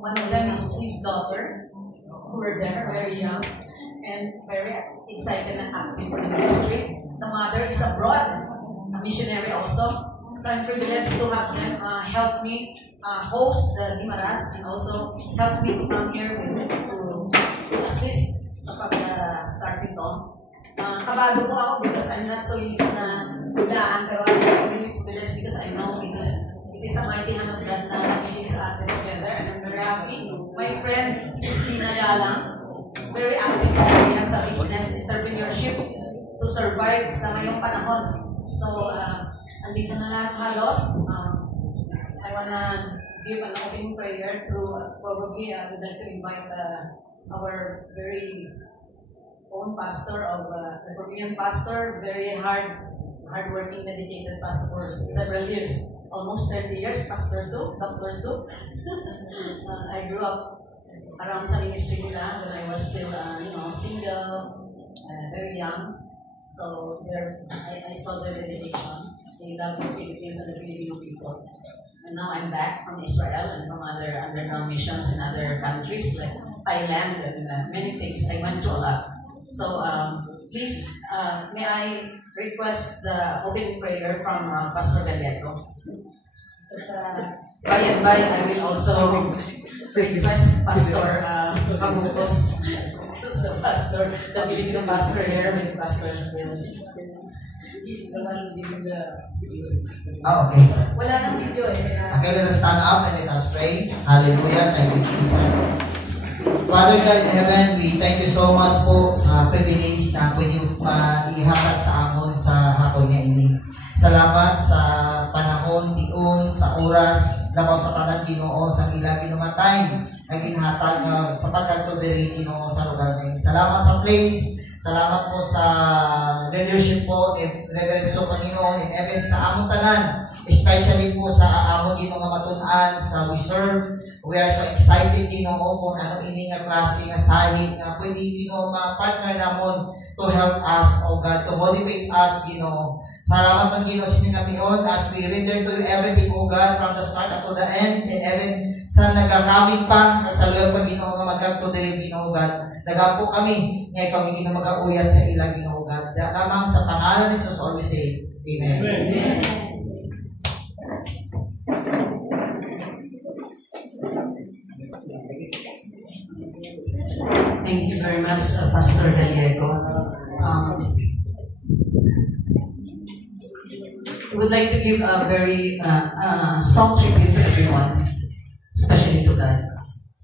One of them is his daughter, who were there, very young, and very excited and active for the ministry. The mother is abroad, a missionary also. So I'm privileged to have them help me host the Limaras and also help me to come here to assist sa pag-start nito. Kabado po ako because I'm not so used na biglaan, pero I'm really privileged because I know it is a mighty hand of God na nagiging sa atin together, and I'm very happy. My friend, Sistina Galang, very active na sa business, entrepreneurship, to survive sa ngayong panahon. So, andito na lahat halos. I wanna give an opening prayer through, probably I would like to invite our very own pastor of the Korean pastor, very hard-working, dedicated pastor for several years, almost 30 years, Pastor Su, Dr. Su. I grew up around sa ministry nila when I was still, single, very young. So there, I saw their dedication. They love the Philippines and the Filipino people. And now I'm back from Israel and from other underground missions in other countries like Thailand and many things. I went through a lot. So please, may I request the opening prayer from Pastor Gallego. By and by, I will also request Pastor Pagukos, who's the pastor, the Filipino pastor here with Pastor Bill. He's the one giving the... Okay. Wala nang video eh. Okay, let us stand up and let us pray. Hallelujah. Thank you, Jesus. Father God in heaven, we thank you so much po sa privilege na pwede ihatag sa amon sa hapon niya ini. Salamat sa panahon, tiun, sa oras, labaw sa kanan Ginoo sa ila Ginoo time ay ginhatag sa pagkanto diri Ginoo sa lugar ngayon. Salamat sa place. Salamat po sa leadership po ni Reverend So Panginoon and even sa among tanan, especially po sa among Ginoo nga matun-an sa we serve. We are so excited Ginoo kung ano ini nga klase nga sahig nga pwede Ginoo ma-partner namon to help us, O God, to motivate us Ginoo. Salamat man Ginoo siningation as we render to you everything, O God, from the start up to the end, and even sa nagakaming pa sa loob pa Ginoo nga magagto diri Ginoo God. Nagapo kami nga ikaw hindi na mag-auyat sa ilang Ginoo God. Lamang sa pangalan ni Jesus always say, Amen. Amen. Thank you very much, Pastor Gallego. We would like to give a very soft tribute to everyone, especially to God.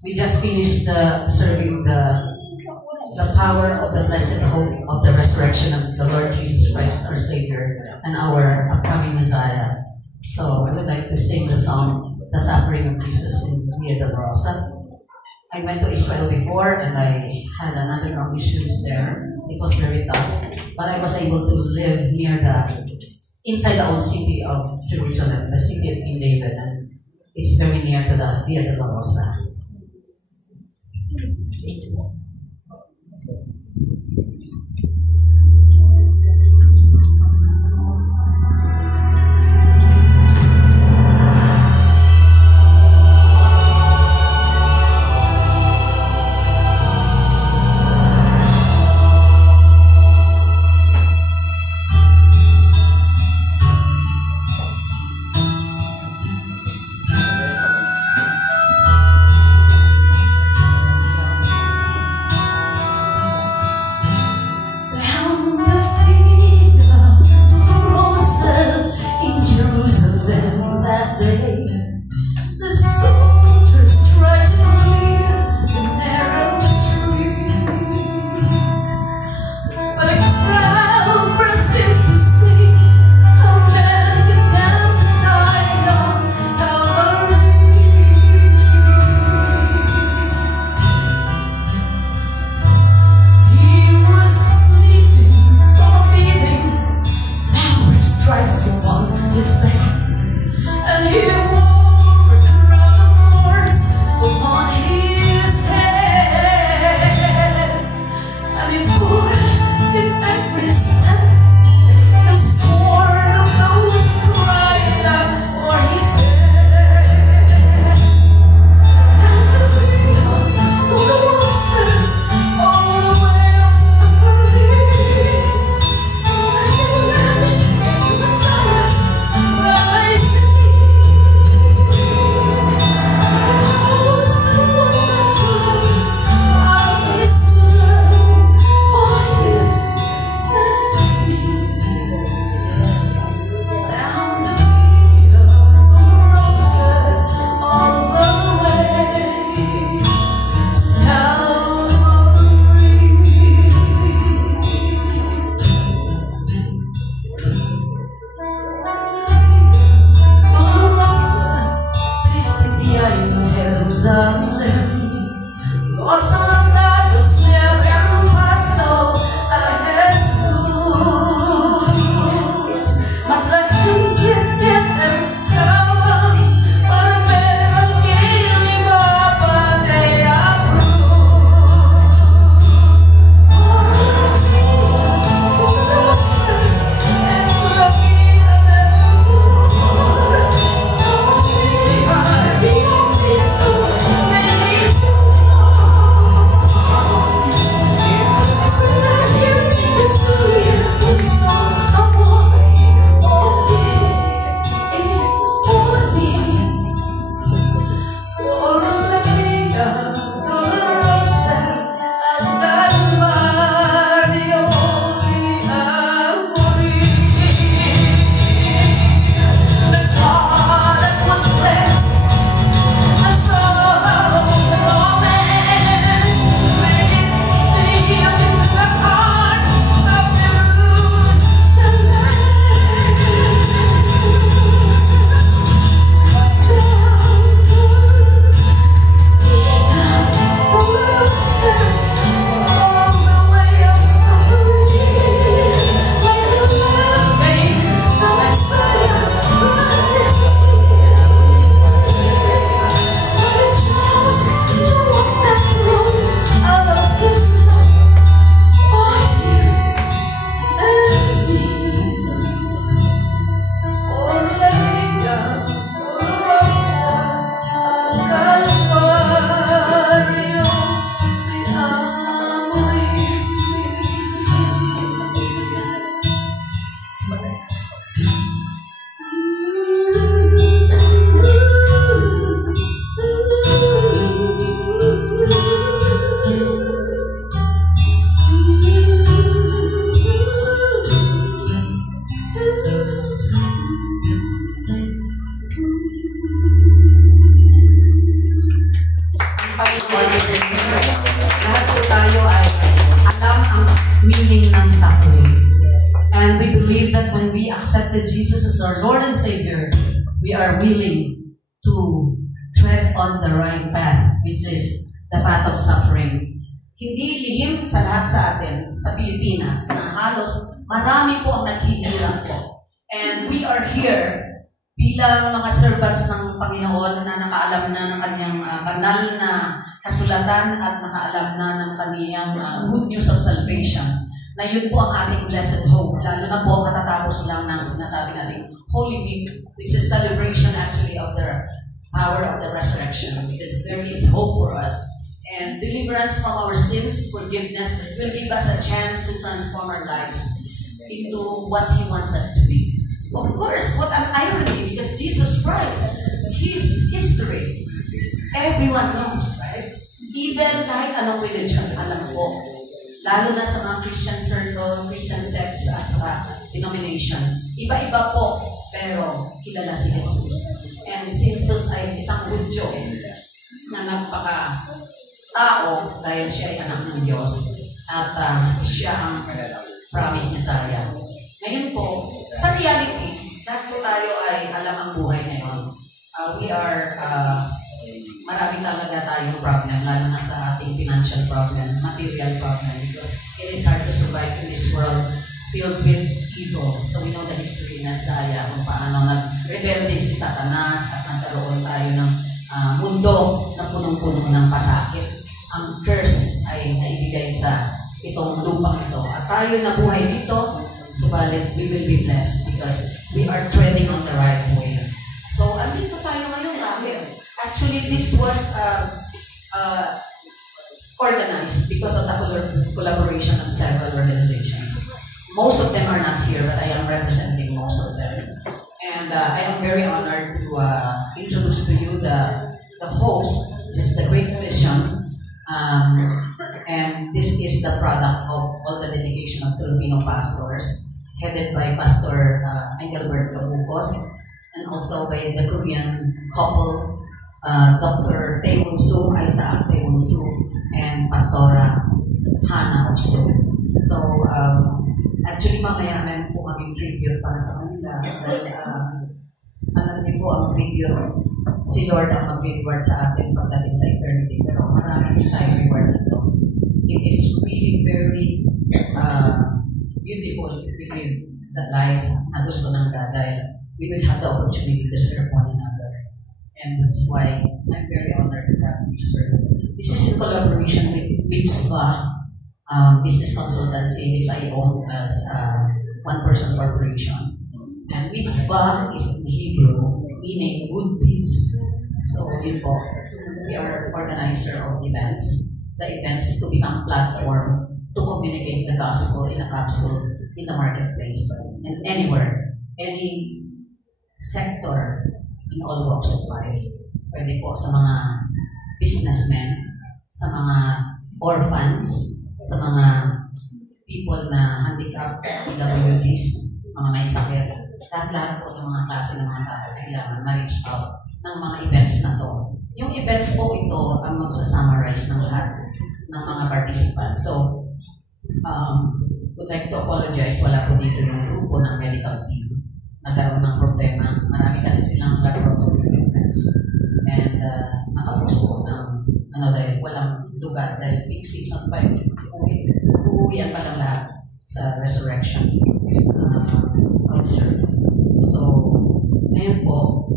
We just finished serving the power of the blessed hope of the resurrection of the Lord Jesus Christ, our Savior, and our upcoming Messiah. So I would like to sing the song, The Suffering of Jesus in Via Dolorosa. I went to Israel before and I had an underground missions there. It was very tough, but I was able to live near inside the old city of Jerusalem, the city of King David, and it's very near to the Via Dolorosa. Jerusalem, los soldados le abrían paso a Jesús, mas la gente se acercaba para ver al que llevaba de la cruz. Es la vida del mundo. Lahat po tayo ay alam ang meaning ng suffering. And we believe that when we accepted Jesus as our Lord and Savior, we are willing to tread on the right path, which is the path of suffering. Hindi lihim sa lahat sa atin, sa Pilipinas, na halos marami po ang naghihirap po. And we are here bilang mga servants ng Panginoon na nakaalam na ng kanyang banal na kasulatan at nakaalam na ng kanyang good news of salvation, na yun po ang ating blessed hope. Lalo na po katatapos lang ng sinasabi natin Holy Week, which is celebration actually of the power of the resurrection, because there is hope for us. And deliverance from our sins, forgiveness, that will give us a chance to transform our lives into what He wants us to be. Of course, what an irony, because Jesus Christ, His history, everyone knows, right? Even kahit anong religion, alam po. Lalo na sa mga Christian circle, Christian sects, at saka denomination. Iba-iba po, pero kilala si Jesus. And si Jesus ay isang Hudyo na nagpaka-tao dahil siya ay anak ng Diyos at siya ang promised Messiah. Ngayon po, sa reality, lahat po tayo ay alam ang buhay ngayon. We are, marami talaga tayong problem, lalo na sa ating financial problem, material problem, because it is hard to survive in this world filled with evil. So we know the history ng Isaiah, kung paano nag-rebelde si Satanas at nagkaroon tayo ng mundo na punong-puno ng pasakit. Ang curse ay naibigay sa itong lupang ito. At tayo na buhay dito, subalit we will be blessed because we are treading on the right way. So, andito tayo ngayon dahil actually this was organized because of the collaboration of several organizations. Most of them are not here, but I am representing most of them. And I am very honored to introduce to you the host, which is the Great Vision. And this is the product of all the dedication of Filipino pastors, headed by Pastor Engelbert Cabukos, and also by the Korean couple, Dr. Taewon Soo, Isaac Taewon Soo, and Pastora Hannah Osto. So, actually, mamaya meron po kami tribute para sa kanila. Dahil, alam niyo po ang tribute, si Lord ang mag-reward sa atin pagdating hindi tayo reward ito. It is really very beautiful if we live that life na gusto ng God dahil we will have the opportunity to serve one another. And that's why I'm very honored that we serve. This is in collaboration with SPA Business Consultancy, which I own as a one-person corporation. And SPA is in Hebrew, meaning good deeds. So, we are organizer of events. The events to become platform to communicate the gospel in a capsule in the marketplace and anywhere, any sector in all walks of life. Pwede po sa mga businessmen, sa mga orphans, sa mga people na handicapped, PWDs, mga may sakit, lahat po ng mga klase ng mga tao kailangan ma-reach out ng mga events na to. Yung events po ito ang magsa-summarize ng lahat ng mga participants. So, would like to apologize, wala po dito yung grupo ng medical team. Nagkaroon ng problema. Marami kasi silang laboratory equipments. And nakapost po ng dahil walang lugar dahil peak season pa yun. Uuwian pa lang lahat sa resurrection concert. So, ngayon po,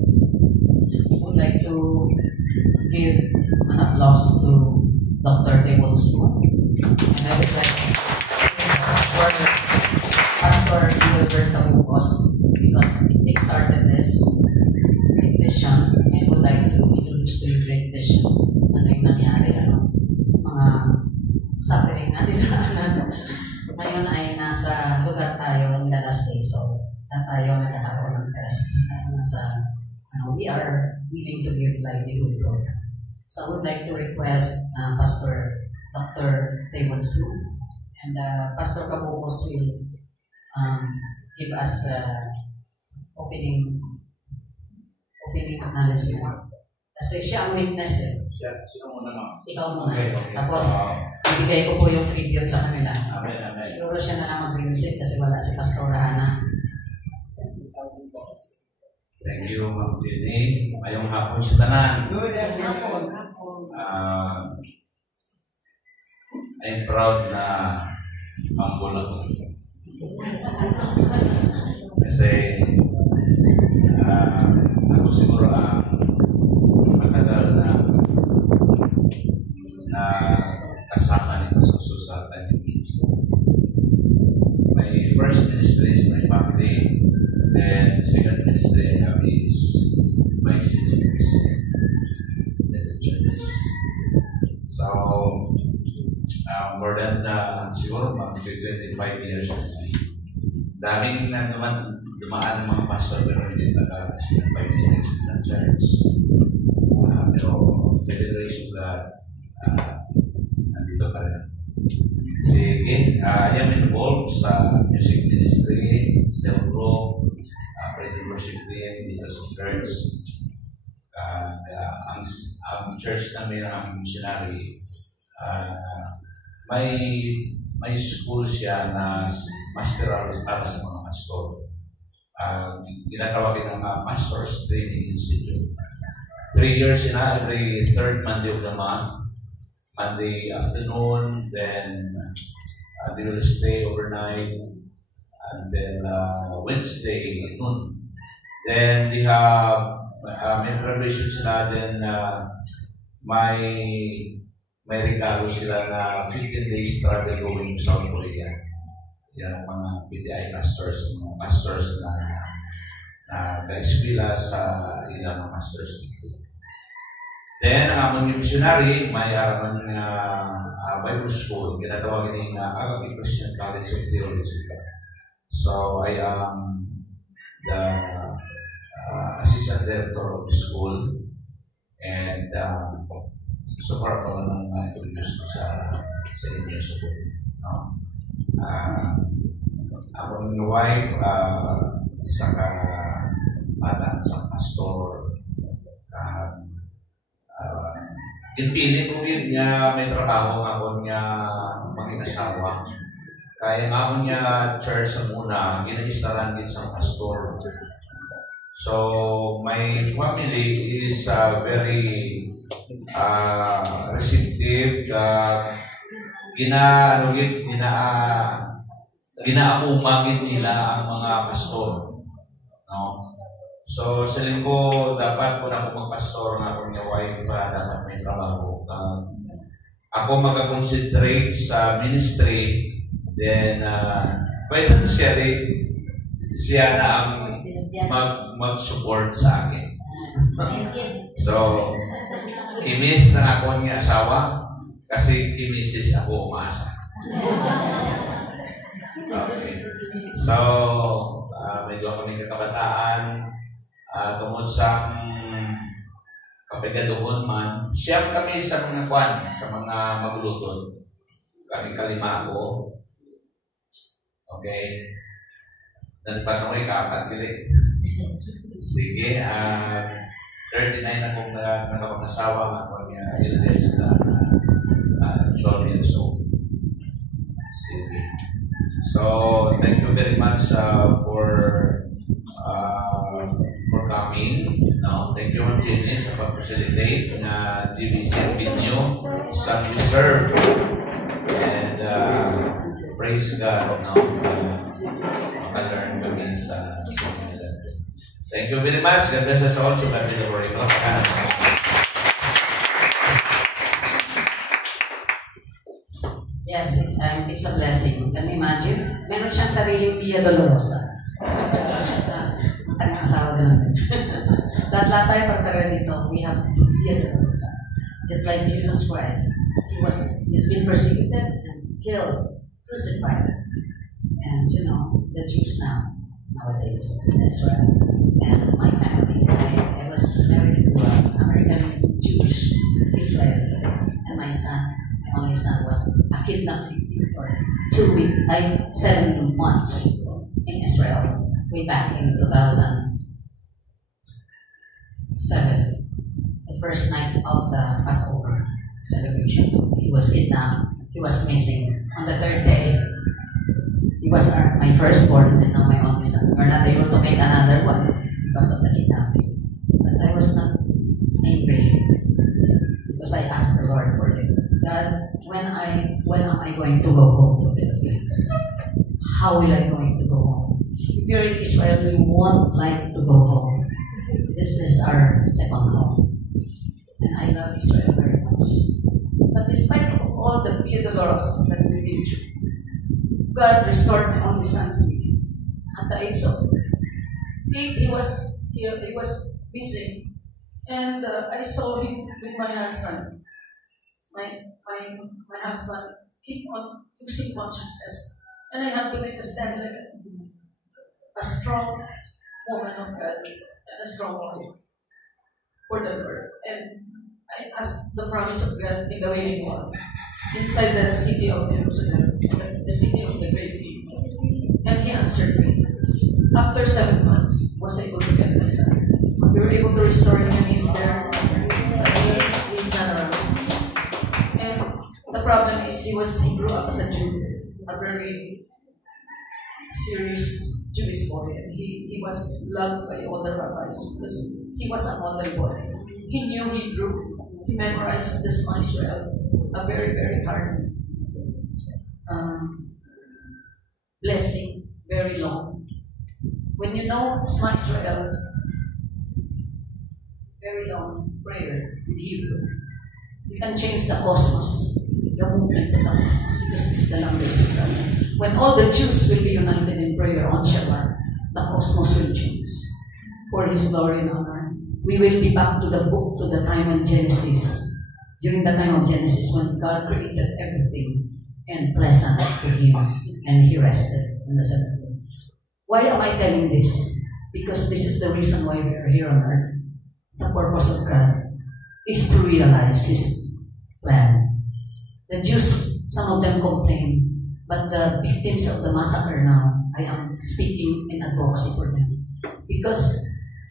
would like to give an applause to Dr. Table Smooth. And I would like to support Pastor Gilbert Cabugos because they started this great vision and would like to introduce to you great vision. Ano yung nangyari, mga suffering na dinaanan. Ngayon ay nasa lugar tayo in the last day, so na tayo nagkakaroon ng tests. We are willing to give livelihood program. So I would like to request Pastor Dr. Raymond Su and Pastor Cabugos will give us opening announcement. Kasi siya ang witness eh. Sino muna no? Ikaw muna. Okay. Tapos, ibigay ko po yung tribute sa kanila. Amen. Siguro siya na lang mag-music kasi wala si Pastor Hana. Thank you, Ma'am Jenny. Ngayong hapon sa tanan. I'm proud na humble ako. Kasi ako siguro ang matagal na kasama nito sa Susan and Kids. My first ministry is my family. Then the second ministry I have is my seniors in the churches. So more than siguro mga 25 years na. Daming na naman dumaan ng mga pastor pero hindi naka-5 years ng church. Pero federation na nandito pa rin. Sige, I am involved sa music ministry, cell group, praise and worship team, dito sa church. Ang church namin, ang missionary, may school siya na masteral para sa mga pastor. Ginatawagin ng Pastors Training Institute. 3 years na, every third Monday of the month. Monday afternoon, then they will stay overnight, and then Wednesday noon. Then they have may preparation sila, then may regalo sila na 15 days travel going to South Korea. Yan ang mga PTI pastors, mga pastors na ka-eskwela sa ilang mga pastors. Then, ang aming missionary, may araman ng Bible School, ginatawagin ng Agape Christian College of Theology. So, I am the assistant director of the school, and so far ako nang introduce ko sa inyo sa book. Akong wife, isang bata, isang pastor, pinili ko din niya may trabaho ako niya mag-inasawa. Kaya ako niya church sa muna, ginaistaran din sa pastor. So, my family is very receptive, ginaamumagin nila ang mga pastor. No? So, sa linggo, dapat po na ako magpastor ng akong wife, dapat may trabaho. Ako magkakonsentrate sa ministry, then financially, siya na ang mag-support sa akin. So, kimis na ako niya asawa kasi kimisis ako umasa. Okay. So, medyo ako ng kabataan tungkol sa kapigaduhon man. Siya kami sa mga kwan, sa mga maglutod. Kami kalima ako. Okay. Dan pa naman ikapat dili. Sige, 39 akong nakapag-asawa. Ako niya eldest na 12 years old. Sige. So, thank you very much for coming. No, thank you, Ma'am Jenny, sa pag-facilitate na GBC Video sa reserve. And praise God. No, maka-learn kami sa kanila. Thank you very much. God bless us all. So, God be the glory. Yes, it's a blessing. Can you imagine? Meron siyang sariling Via Dolorosa. Ang asawa din natin. Lahat tayo pagtagal dito, we have Via Dolorosa. Just like Jesus Christ. He's been persecuted and killed, crucified. And you know, the Jews nowadays in Israel. And my family, I was married to an American Jewish Israeli. And my son, my only son, was a kidnapped for 7 months in Israel, way back in 2007, the first night of the Passover celebration. He was kidnapped, he was missing. On the third day, he was my firstborn and now my only son. We're not able to make another one because of the kidnapping. But I was not angry because I asked the Lord for it. God, when am I going to go home to Philippines? How will I going to go home? If you're in Israel, you won't like to go home. This is our second home. And I love Israel very much. But despite of all the Via Dolorosa that we've been through, God restored my only son to me. At the age of 8, he was missing. And I saw him with my husband. My husband keep on losing consciousness. And I had to make a stand like a strong woman of God and a strong wife for the Lord. And I asked the promise of God in the waiting wall inside the city of Jerusalem, the city of the great King. And he answered me. After 7 months, was able to get my son. We were able to restore him and he's there. He's not around. And the problem is he grew up as a Jew, a very serious Jewish boy, and he was loved by all the rabbis because he was a model boy. He knew Hebrew. He memorized the Shema Israel, a very, very hard blessing, very long. When you know Shema Israel, very long prayer in Hebrew, you can change the cosmos, the movements of the cosmos, because it's the language of God. When all the Jews will be united in prayer on Shabbat, the cosmos will change for His glory and honor. We will be back to the book, to the time of Genesis. During the time of Genesis, when God created everything and pleasant to Him, and He rested on the seventh day. Why am I telling this? Because this is the reason why we are here on earth. The purpose of God is to realize His plan. The Jews, some of them complain, but the victims of the massacre now, I am speaking in advocacy for them. Because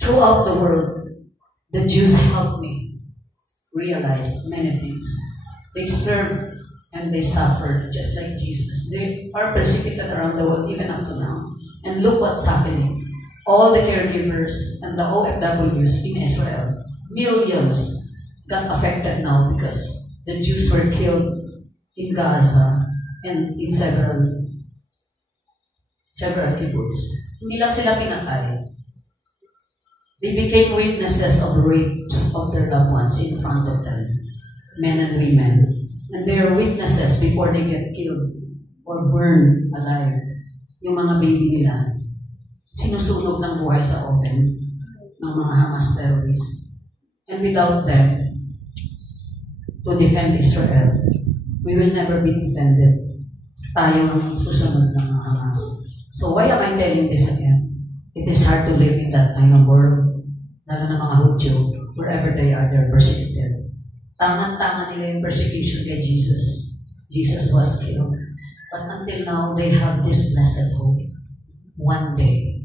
throughout the world, the Jews helped me realize many things. They served and they suffered just like Jesus. They are persecuted around the world even up to now. And look what's happening. All the caregivers and the OFWs in Israel, millions, got affected now because the Jews were killed in Gaza and in several kibbutz. Hindi lang sila pinatay. They became witnesses of rapes of their loved ones in front of them, men and women. And they are witnesses before they get killed or burned alive. Yung mga baby nila, sinusunog ng buhay sa oven ng mga Hamas terrorists. And without them, to defend Israel, we will never be defended. Tayo ang susunod ng mga Hamas. So why am I telling this again? It is hard to live in that kind of world. Lalo na mga Hudyo, wherever they are, they're persecuted. Tama-tama nila yung persecution kay Jesus. Jesus was killed. But until now, they have this blessed hope. One day,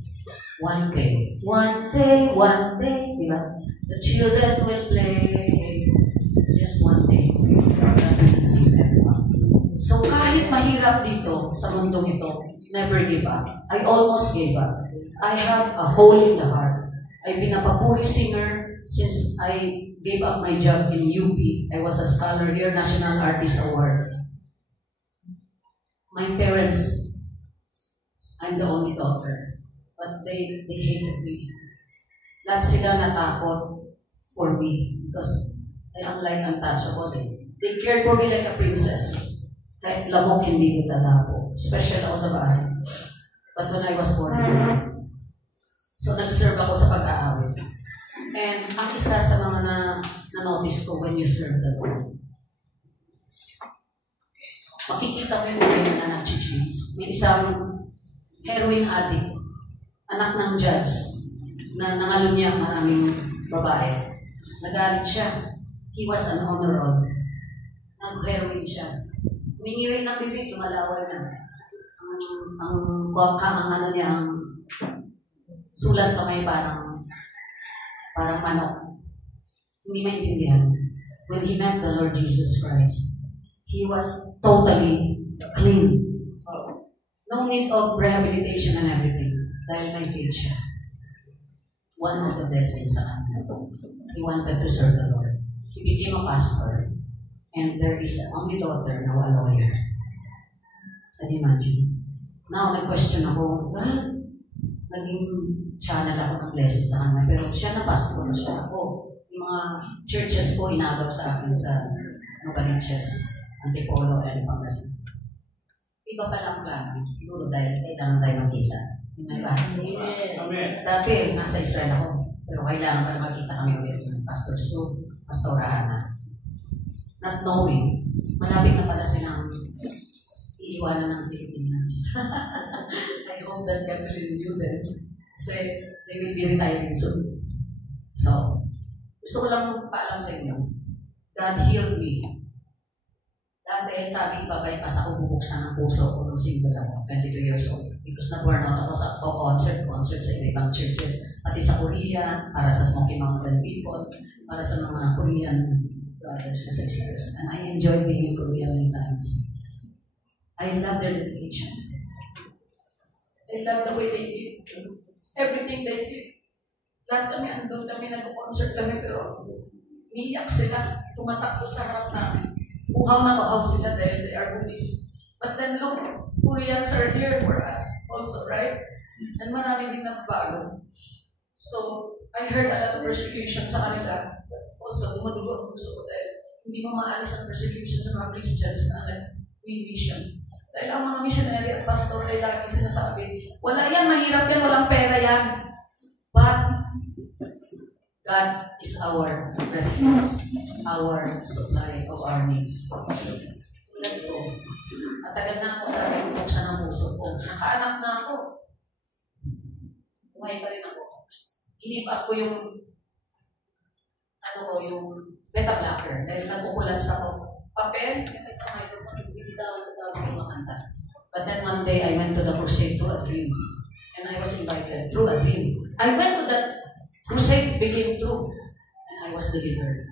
diba? The children will play. Just one day. So kahit mahirap dito sa mundong ito, never give up. I almost gave up. I have a hole in the heart. I've been a papuri singer since I gave up my job in UP. I was a scholar here, National Artist Award. My parents, I'm the only daughter, but they hated me. Lahat sila natakot for me because I am like untouchable. They cared for me like a princess. Kahit lamok hindi kita dapo. Special ako sa bahay. But when I was born here, so nag-serve ako sa pag-aawit. And ang isa sa mga na-notice ko when you serve the Lord, makikita mo yung mga na nag-change. May isang heroin addict, anak ng judge, na nangalunya maraming babae. Nagalit siya. He was an honor roll. Nag-heroin siya. Humingi ng bibig, lumalaway na. Ang ano niya, ang sulat kamay parang manok. Hindi maintindihan. When he met the Lord Jesus Christ, he was totally clean. No need of rehabilitation and everything. Dahil may faith siya. One of the blessings sa kanya. He wanted to serve the Lord. He became a pastor. And there is an only daughter, now a lawyer. Can you imagine? Now, nag-question ako, naging channel ako ng blessing sa kanya. Pero siya na pastor, siya ako. Yung mga churches po inagaw sa akin sa Novaliches, Antipolo, and Pangasinan. Iba pa lang plano. Siguro dahil kailangan tayo makita. Yung may bahay. Dati, nasa Israel ako. Pero kailangan pa makita kami ulit ng Pastor Sue, Pastor Hana. Not knowing, malapit na pala silang iiwanan ng Pilipinas. I hope that God will renew them. Kasi they will be retiring soon. So, gusto ko lang paalam sa inyo. God healed me. Dati, sabi, bypass ako bubuksan ng puso ko nung single ako, 22 years old. Because na-burn out ako sa concert sa ibang churches. Pati sa Korea, para sa Smoky Mountain people, para sa mga Korean brothers and sisters. And I enjoyed being in Korea many times. I love their dedication. I love the way they did. Everything they did. Lahat kami andun kami, nag-concert kami, pero umiiyak sila, tumatakbo sa harap namin. Uhaw na uhaw sila dahil they are Buddhist. But then look, Koreans are here for us also, right? And marami din nagbago. So, I heard a lot of persecution sa kanila. But also, dumudugo ang puso ko dahil hindi mo maalis ang persecution sa mga Christians na nag-mission. Dahil ang mga missionary at pastor ay lagi sinasabi, wala yan, mahirap yan, walang pera yan. But, God is our refuge, our supply of our needs. Tulad ko, matagal na ako sa aking buksan ng puso ko. Nakaanak na ako. Buhay pa rin ako. Hinip up ko yung yung beta blocker. Dahil nagkukulaps ako. Papel, nakita microphone, bitaw yung makanta. But then one day, I went to the crusade to a dream. And I was invited through a dream. I went to that crusade, became true. And I was delivered.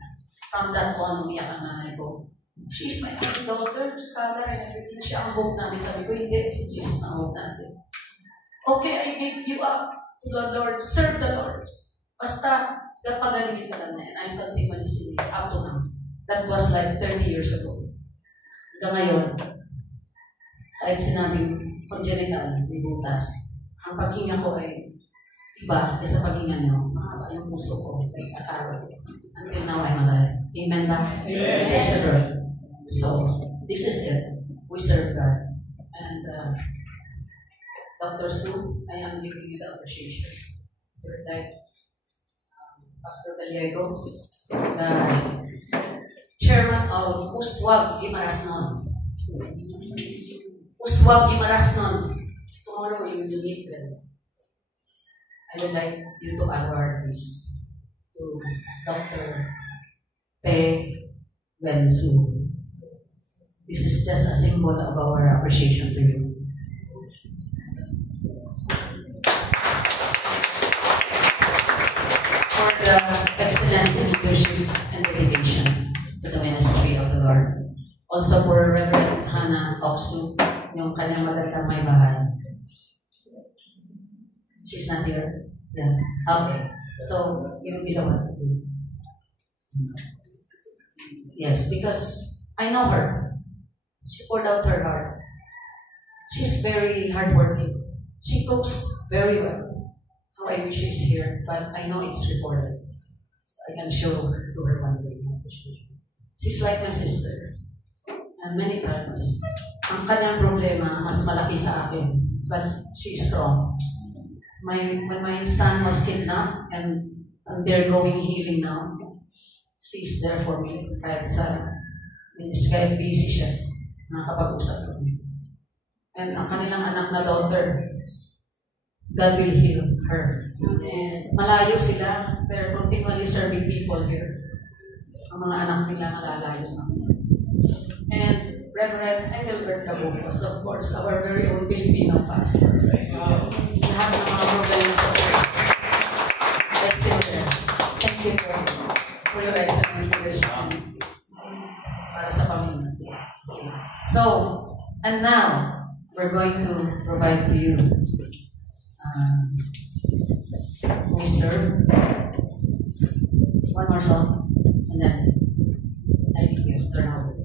From that on, umiyak ang nanay ko. She's my daughter, scholar, and everything. Siya ang hope namin. Sabi ko, hindi, si Jesus ang hope natin. Okay, I gave you up to the Lord. Serve the Lord. Basta, Gapagalingin ka lang na yan. I'm continually seeing it up to now. That was like 30 years ago. Hanggang ngayon, kahit sinabing congenital, may butas, ang paghinga ko ay iba kaysa paghinga niyo. Mahaba yung puso ko, like a carrot. Until now, I'm alive. Amen ba? Amen. Praise the Lord. So, this is it. We serve God. And Dr. Sue, I am giving you the appreciation. You're like Pastor Gallego, the chairman of Uswag Gimarasnon. Uswag Gimarasnon. Tomorrow you will meet them. I would like you to award this to Dr. Pe Wensu. This is just a symbol of our appreciation to you. For the excellence in leadership and dedication to the ministry of the Lord. Also for Reverend Hannah Oksu, yung kanyang magandang may bahay. She's not here? Yeah. Okay. So, you will be the one to do. Yes, because I know her. She poured out her heart. She's very hardworking. She cooks very well. How I wish she's here, but I know it's recorded. So I can show her to her one day. She's like my sister. And many times, ang kanyang problema mas malaki sa akin. But she's strong. When my son was kidnapped and they're going healing now, she's there for me. Kahit sa ministry, kahit busy siya, nakakapag-usap kami. And ang kanilang anak na daughter, God will heal her. And malayo sila, they're continually serving people here. Ang mga anak nila malalayo sa kanila. And Reverend Engelbert Cabocos, of course, our very own Filipino pastor. Lahat ng mga problema sa church. Let's still there. Thank you for your excellent leadership para sa pamilya. Okay. So, and now, we're going to provide to you we serve one more song and then I think you turn over.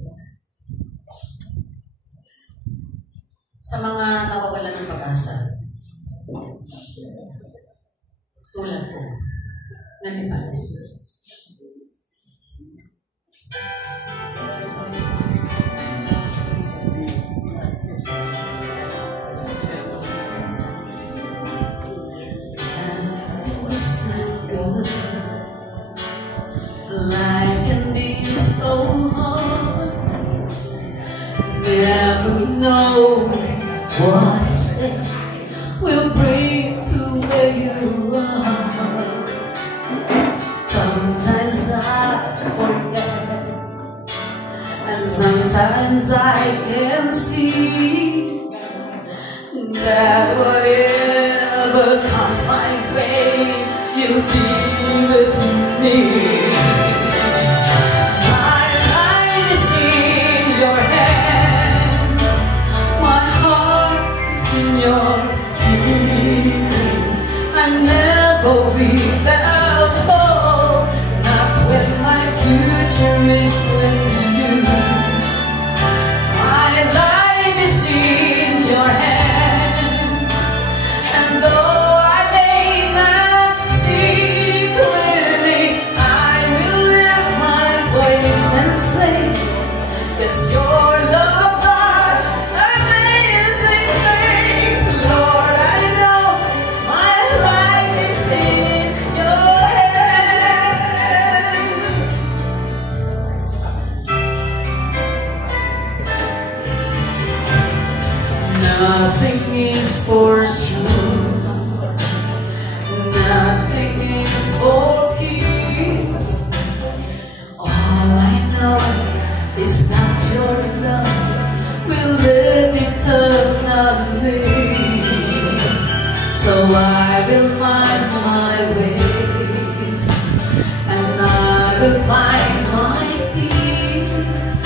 Sa mga nawawalan ng pag-asa, tulad ko, nalipalis. Life can be so hard. Never know what it will bring to where you are. Sometimes I forget, and sometimes I can see that whatever comes my way, you'll be with me. My life is in your hands, my heart is in your keeping. I never without hope, not when my future is with you. My life is in your hands, and though I may not see clearly, I will lift my voice and say, it's your love, God, amazing grace. Lord, I know my life is in your hands. Nothing is for sure, nothing is for keeps. All I know is that your love will live eternally. So I will find my ways, and I will find my peace,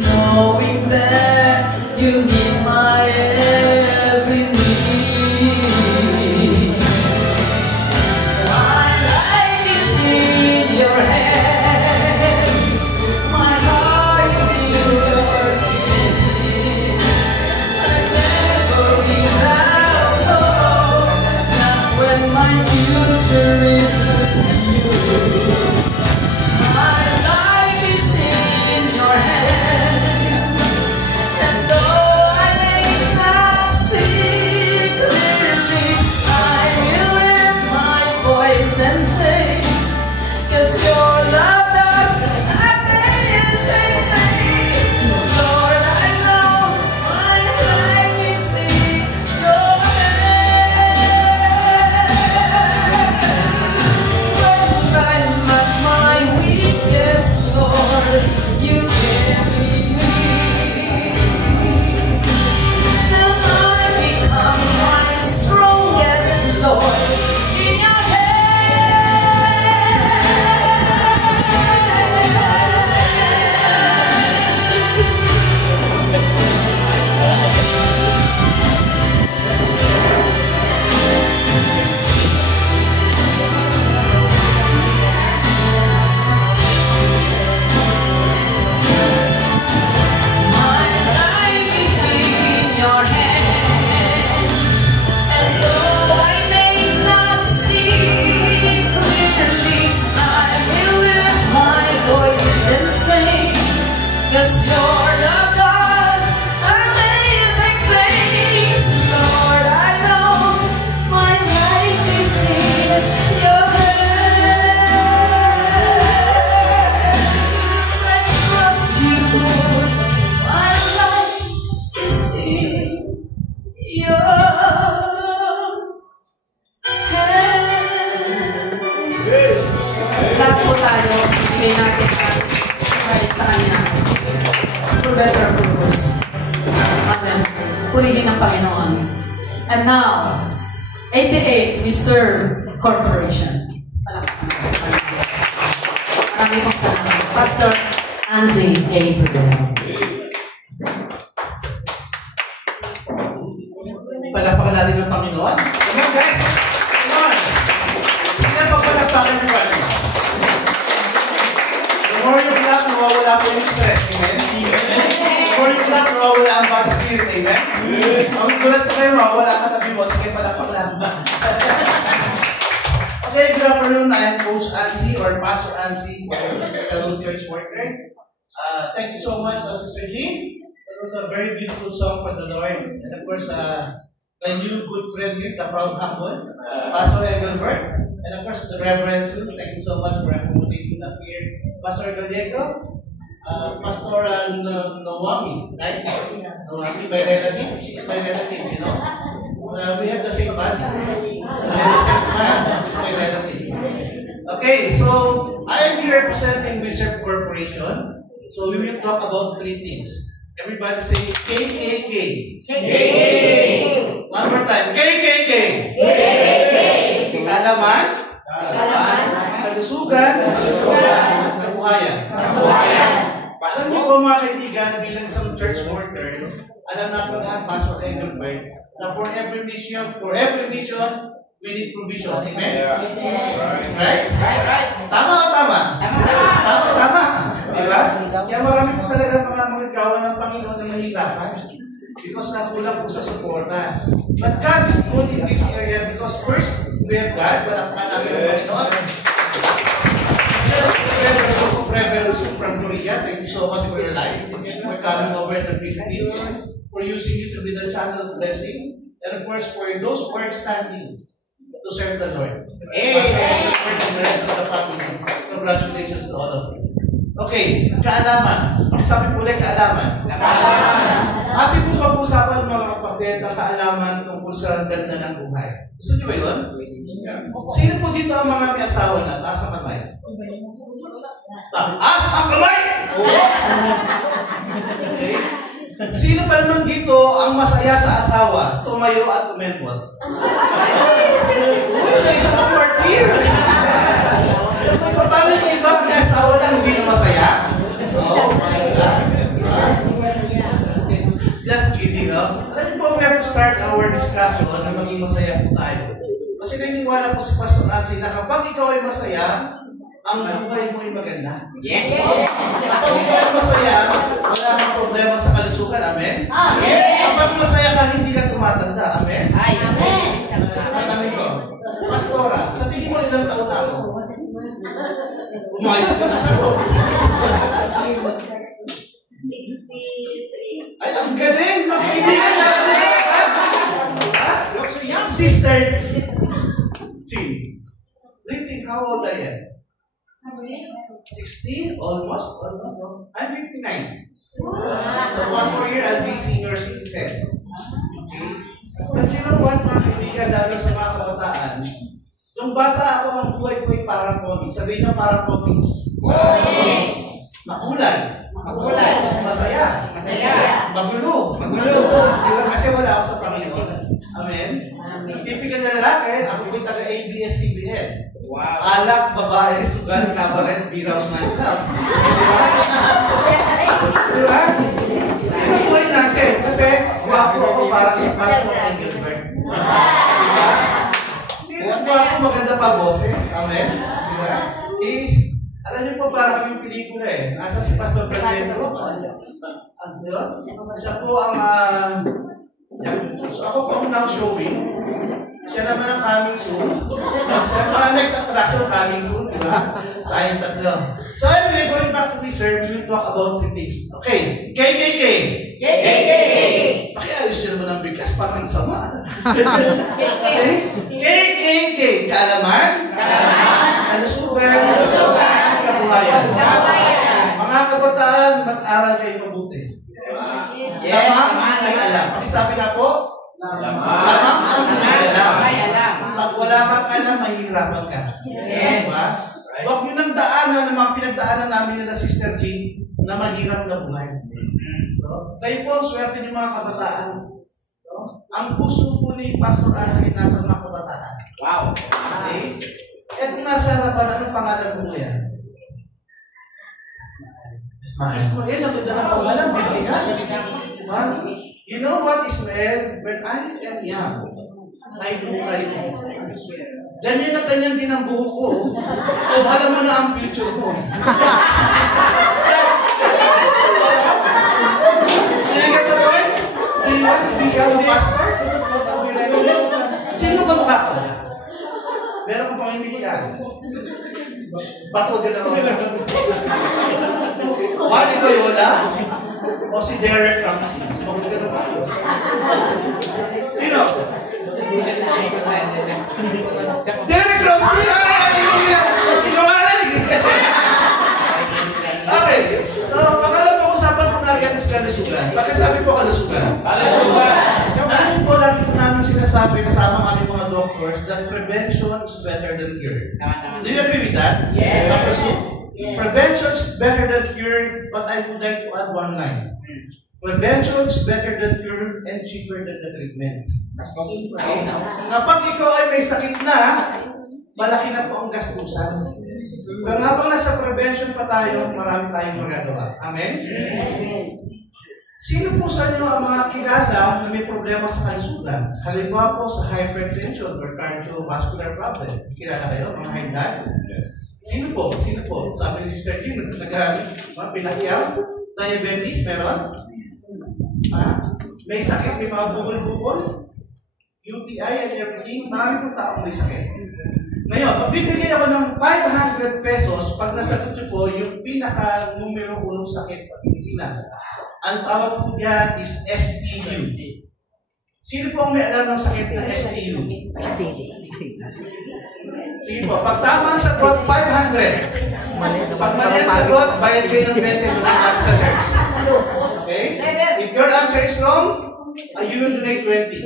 knowing that you meet my every need. My life is for better purpose. Amen. Purihin ang Panginoon. And now, 88, we serve corporation. Maraming pong salamat. Pastor Anzi Gabriel. Palakpakan natin yung Panginoon. Come on, guys. Come on. Hindi na pagpalakpakan yung Panginoon. The more you clap, nawawala po yung stress. Amen? The more you clap, nawawala ang bad spirit. Amen? Ang gulat ko kayo, nawawala ka tabi mo. Sige, palakpakan natin. Okay, good afternoon. I am Coach Ansi or Pastor Ansi, fellow church worker. Thank you so much, Sister Jean. That was a very beautiful song for the Lord. And of course, my new good friend here, the proud humble, Pastor Engelbert. And of course, the Reverend Sue. Thank you so much for accommodating us here. Pastor Gallego, Pastor Nawami, right? Nawami, my relative. She's my relative, you know. We have the same body. We have the same smile. She's my relative. Okay, so I am here representing Wizard Corporation. So we will talk about 3 things. Everybody say KKK. KKK. One more time. KKK. KKK. Kaalaman. Kalusugan. Kabuhayan. Alam niyo po mga kaibigan, bilang isang church worker, alam natin lahat, Pastor Engelbert, na for every mission, we need provision. Amen? Right? Tama o tama? Tama. Diba? Kaya marami po talaga mga gawa ng Panginoon na mahirapan because nakulang po sa suporta. But God is good in this area because first, we have God, palakpakan namin ang Panginoon. Reverend from Korea, thank you so much for your life. For coming over in the Philippines, for using you to be the channel of blessing, and of course, for those who are standing to serve the Lord. Amen. And the rest of the family. Congratulations to all of you. Okay, kaalaman. Pakisabi po ulit, kaalaman. Ating po pag-usapan mga kapatid ang kaalaman tungkol sa ganda ng buhay. Gusto niyo ba yun? Sino po dito ang mga may asawa na? Taas ang kamay. Taas ang kamay! Okay. Sino pa naman dito ang masaya sa asawa? Tumayo at tumembot. May isa pang martir. Paano yung iba may asawa lang hindi na masaya? Oh my God. Just kidding, no? Alam po, we have to start our discussion na maging masaya po tayo. Kasi naniniwala po si Pastor Nancy na kapag ikaw ay masaya, ang buhay mo ay maganda. Yes! Kapag ikaw ay masaya, wala kang problema sa kalusugan. Amen? Amen! Kapag masaya ka, hindi ka tumatanda. Amen? Amen! Amen ko. Pastora, sa tingin mo ilang taon na ako? Umayos ka na sa ko. 63. Ay, ang galing! Magkaibigan na kami sa Look so young. Sister Jean, do you think how old I am? 16? Almost. No? I'm 59. So 1 more year, I'll be senior citizen. Okay? But you know what, mga kaibigan, lalo sa mga kabataan, nung bata ako, ang buhay ko ay parang comics. Sabihin niyo parang comics. Yes! Makulay. Masaya. Magulo. Diba? Kasi wala ako sa Panginoon. Amen? Typical na lalaki, ako po'y taga-ABS-CBN. Wow. Alak, babae, sugal, kabaret, biraws, nightclub. Diba? Yan ang buhay natin. Kasi, guwapo ako parang si Pastor Engelbert. Diba? Hindi na guwapo, maganda pa boses. Amen? Diba? Alam niyo po, parang kaming pelikula eh. Nasa si Pastor Fernando. Yun? Siya po ang... so ako po ang now showing. Siya naman ang coming soon. Siya ang next attraction coming soon, di ba? Sayang tatlo. So anyway, going back to Wizard, we will talk about 3 things. Okay, KKK. Pakiayos niyo naman ang bigkas, parang sama. Okay? KKK. Kaalaman. Kalusugan. Kabuhayan. Mga kabataan, mag-aral kayo mabuti. Lamang ang alam. Pakisabi nga po, lamang ang alam. Pag wala kang alam, mahihirapan ka. Yes. Diba? Huwag nyo nang daanan ng mga pinagdaanan namin nila Sister Jean na mahirap na buhay. No? Kayo po, swerte niyo mga kabataan. No? Ang puso po ni Pastor Ansi nasa mga kabataan. Wow! Okay? Etong nasa harapan, anong pangalan mo yan? Ismael, ang ganda ng pangalan, biblical. Diba? You know what, Ismael? When I am young, I look like you. Ganyan na ganyan din ang buhok ko. So, alam mo na ang future mo. Do you get the point? Do you want to become a pastor? Sino ka mukha ko? Meron ka pamimilian. Bato de la Rosa. Wali Loyola? O si Derek Ramsey? Sumagot ka na maayos. Sino? Derek Ramsey! Hallelujah! Sinungaling! Okay. So, pag-usapan po natin is kalusugan. Bakit sabi po kalusugan? Kalusugan! Ano po lagi po namin sinasabi kasama aming mga doctors that prevention is better than cure. Do you agree with that? Yes. Prevention is better than cure, but I would like to add one line. Prevention is better than cure and cheaper than the treatment. Kapag ikaw ay may sakit na, malaki na po ang gastusan. Pero habang nasa prevention pa tayo, marami tayong magagawa. Amen? Sino po sa inyo ang mga kilala na may problema sa kalusugan? Halimbawa po sa hypertension or cardiovascular problem. Kilala kayo, mga high blood? Sino po? Sino po? Sabi ni Sister Kim, pinakiyam? Diabetes, meron? May sakit, may mga bukol-bukol? UTI and everything, marami po taong may sakit. Ngayon, magbibigay ako ng 500 pesos pag nasagot nyo po yung pinaka-numero 1 sakit sa Pilipinas. Ang tawag po diyan is STU. Sino po ang may alam ng sakit na STU? Sige po, pag tama ang sagot, 500. Pag mali ang sagot, bayad kayo ng 20 natin sa church. Okay? If your answer is wrong, you will donate 20.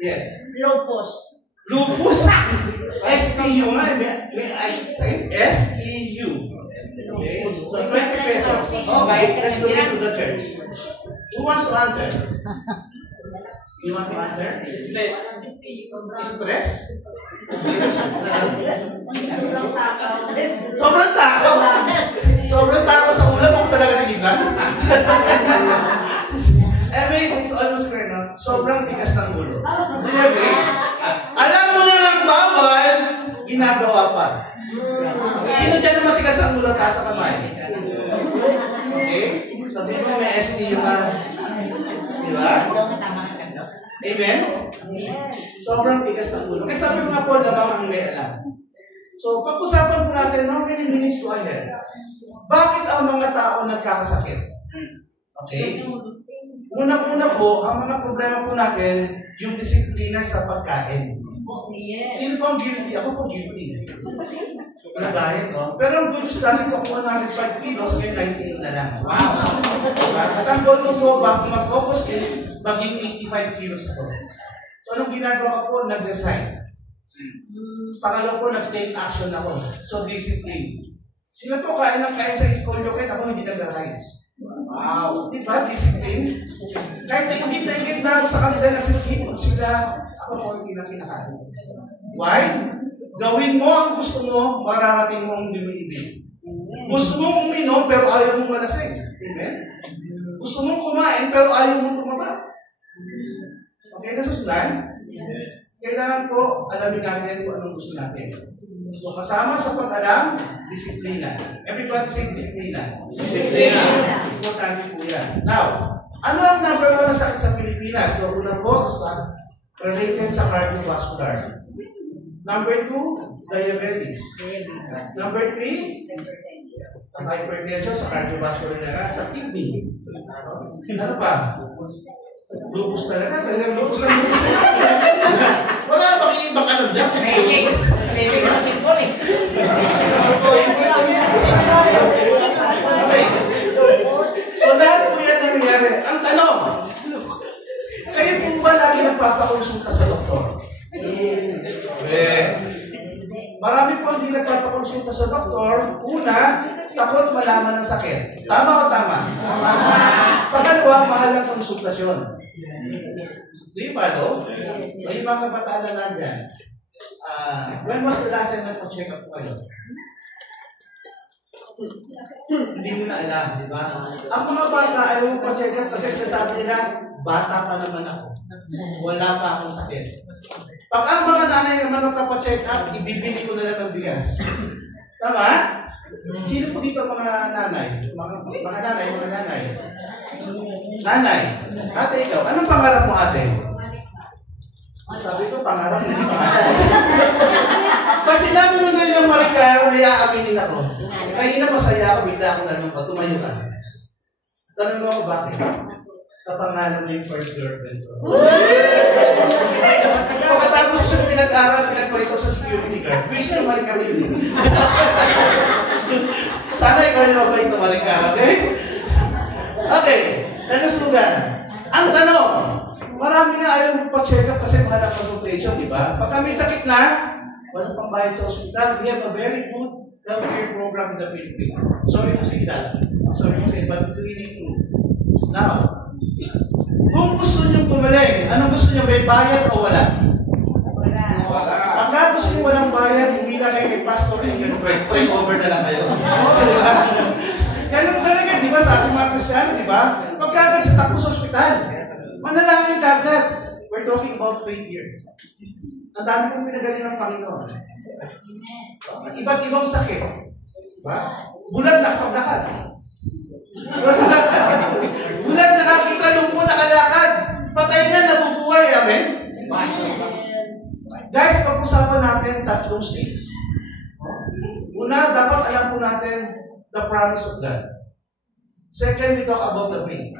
Yes. Lupus. Lupus? STU nga. STU. Okay? So 20 pesos. Okay, let's donate to the church. Who wants to answer? You want to answer? Stress. Stress? Sobrang takaw. Sobrang takaw sa ulam ako talaga niligan. I mean, it's almost clear, no? Sobrang tigas ng ulo. Do you agree? Alam mo na ang bawal, ginagawa pa. Sino dyan na matigas ang ulo taas sa kamay? Okay? Sabi mo may STU ka. Diba? Amen? Sobrang tigas ng ulo. Kaya sabi ko nga po, lamang ang may alam. So, pag-usapan po natin, how many minutes do I have? Bakit ang mga tao nagkakasakit? Okay? Unang-una po, ang mga problema po natin, yung disiplina sa pagkain. Sino po ang guilty? Ako po guilty. Wala diet, no? Pero ang good news natin ko, ako 105 kilos, ngayon 98 na lang. Wow! At ang goal ko po, bago mag-focus maging 85 kilos ako. So, anong ginagawa ko po? Nag-decide. Pangalawa po, nag-take action ako. So, discipline. Sila po kain ng kain sa Ikolyoket, ako hindi nag-rise. Wow! Diba? Discipline. Kahit na ingit na ako sa kanila, nagsisipon sila, ako po hindi na kinakain. Why? Gawin mo ang gusto mo, mararating mo ang ibig. Gusto mong uminom, pero ayaw mong malasing. Amen? Gusto mong kumain, pero ayaw mong tumaba. Okay na susundan? Yes. Kailangan po alamin natin kung anong gusto natin. So kasama sa pag-alam, disiplina. Everybody say disiplina. Disiplina. Importante po yan. Now, ano ang number 1 na sakit sa Pilipinas? So una po, related sa cardiovascular. Number 2, diabetes. Number 3, sa hypertension, sa cardiovascular na sa kidney. Ano pa? Lupus talaga. Talagang lupus na lupus. Wala na bang ibang ano dyan? Okay. So lahat po yan nangyayari. Ang tanong, kayo po ba lagi nagpapakonsulta sa doktor? Marami po hindi nagpapakonsulta sa doktor. Una, takot malaman ng sakit. Tama o tama? Pangalawa, mahal ang konsultasyon. Do you follow? May mga kabataan na nandyan. When was the last time nagpa-check up kayo? Hindi mo na alam, di ba? Ang mga bata ayaw mo pa-check up kasi sinasabi nila, bata pa naman ako. Wala pa akong sakit. Pag ang mga nanay naman magpa-check up, ibibili ko na lang ng bigas. Tama? Sino po dito mga nanay? Mga nanay. Nanay. Ate, ikaw. Anong pangarap mo, ate? Sabi ko, pangarap mo, hindi pangarap. Pag sinabi mo na yung Marika, may aaminin ako. Kaya na masaya ako, bigla ako na naman, tumayo ka. Tanong mo ako, bakit? Kapangalan mo yung first girlfriend ko. Pagkatapos siya pinag-aral, pinagpalit ko sa security guard. Wish na Marika mo yun. Sana ikaw yung mabait na Marika, okay? Okay, kalusugan. Ang tanong, marami nga ayaw magpa-check up kasi mahal ang consultation, di ba? Pagka may sakit na, walang pambayad sa ospital. We have a very good healthcare program in the Philippines. Sorry po sa edad. But it's really true. Now, kung gusto nyo gumaling, anong gusto nyo? May bayad o wala? Wala. Pagka gusto nyo walang bayad, hindi na kayo kay pastor and you pray over na lang kayo. Ganun talaga, di ba? Sa ating mga Kristyano, di ba? Pagkagad sa takbo sa ospital, manalangin kagad. We're talking about faith here. Ang dami kong pinagaling ng Panginoon. Iba't ibang sakit. Diba? Bulag na paglakad. Bulag nakakita, lumpo nakalakad. Patay na, nabubuhay. Amen? Guys, pag-usapan natin tatlong stage. Una, dapat alam po natin the promise of God. Second, we talk about the faith.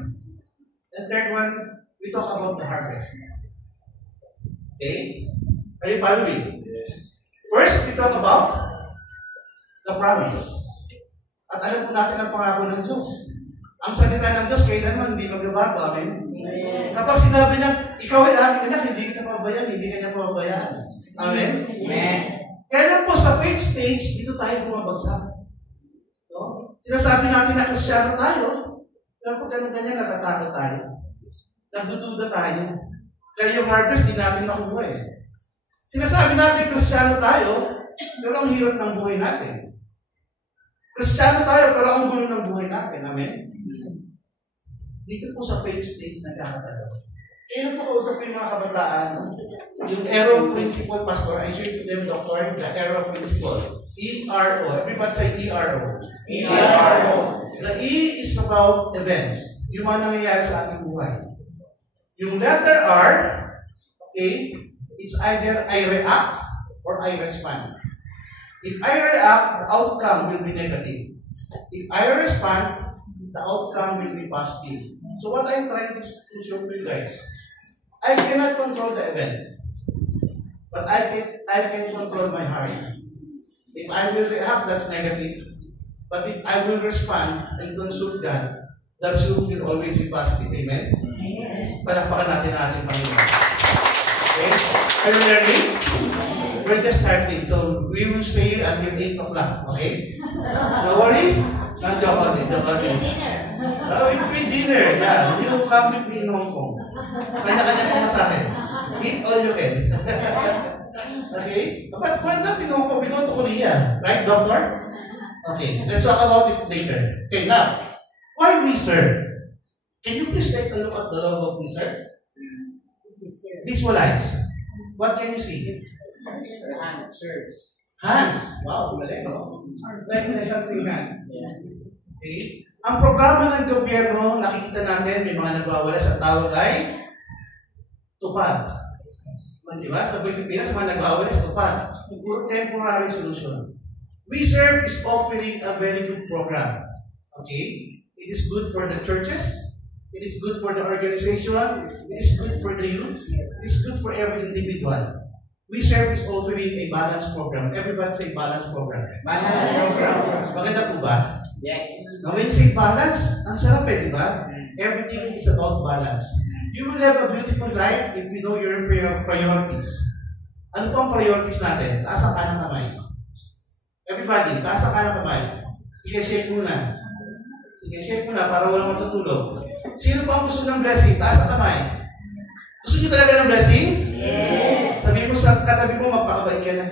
And third one, we talk about the harvest. Okay? Are you following? First, we talk about the promise. At alam po natin ang pangako ng Diyos. Ang salita ng Diyos, kailanman hindi magbabago. Amen? Kapag sinabi niya, ikaw ay aking anak, hindi kita pababayaan, hindi ka niya pababayaan. Amen? Amen. Kaya po sa faith stage, dito tayo bumabagsak. No? Sinasabi natin na Kristyano tayo, pero pag ganun-ganyan, natatakot tayo. Nagdududa tayo. Kaya yung harvest, di natin makuha eh. Sinasabi natin, Kristyano tayo, pero ang hirap ng buhay natin. Kristyano tayo, pero ang gulo ng buhay natin. Amen? Dito po sa faith stage, nagkakatalo. Kaya po kausap yung mga kabataan, yung ERO principle, Pastor, I share to them, Doctor, the ERO principle. E-R-O. Everybody say E-R-O. E-R-O. The E is about events. Yung mga nangyayari sa ating buhay. Yung letter R, okay, it's either I react or I respond. If I react, the outcome will be negative. If I respond, the outcome will be positive. So what I'm trying to show to you guys, I cannot control the event, but I can control my heart. If I will react, that's negative. But if I will respond and consult God, the result will always be positive. Amen? Palakpakan natin ang ating Panginoon. Okay? Are you learning? We're just starting. So, we will stay here until 8 o'clock. Okay? No worries? No, joke on it. Oh, we free dinner. Yeah. You come with me in Hong Kong. Kanya-kanya po masahe. Eat all you can. Okay? But why not in Hong Kong? We go to Korea. Right, Doctor? Okay. Let's talk about it later. Okay, now. Why we serve? Can you please take a look at the logo, please, sir? Visualize. What can you see? Hands. Hands. Wow, galing, no? Like a helping hand. Okay? Ang programa ng gobyerno, nakikita natin, may mga nagwawala sa tawag ay tupad. Diba? Sa Pilipinas, mga nagwawala sa tupad. Temporary solution. We serve is offering a very good program. Okay? It is good for the churches. It is good for the organization. It is good for the youth. It is good for every individual. We serve is offering a balanced program. Everybody say balanced program. Balanced program. Maganda po ba? Yes. Now when you say balance, ang sarap eh, di ba? Everything is about balance. You will have a beautiful life if you know your priorities. Ano po ang priorities natin? Taas ang kanang kamay. Everybody, taas ang kanang kamay. Sige, shake muna. Sige, shake muna para walang matutulog. Sino pa ang gusto ng blessing? Taas ang kamay. Gusto niyo talaga ng blessing? Yes. Sabihin mo sa katabi mo, magpakabait ka na.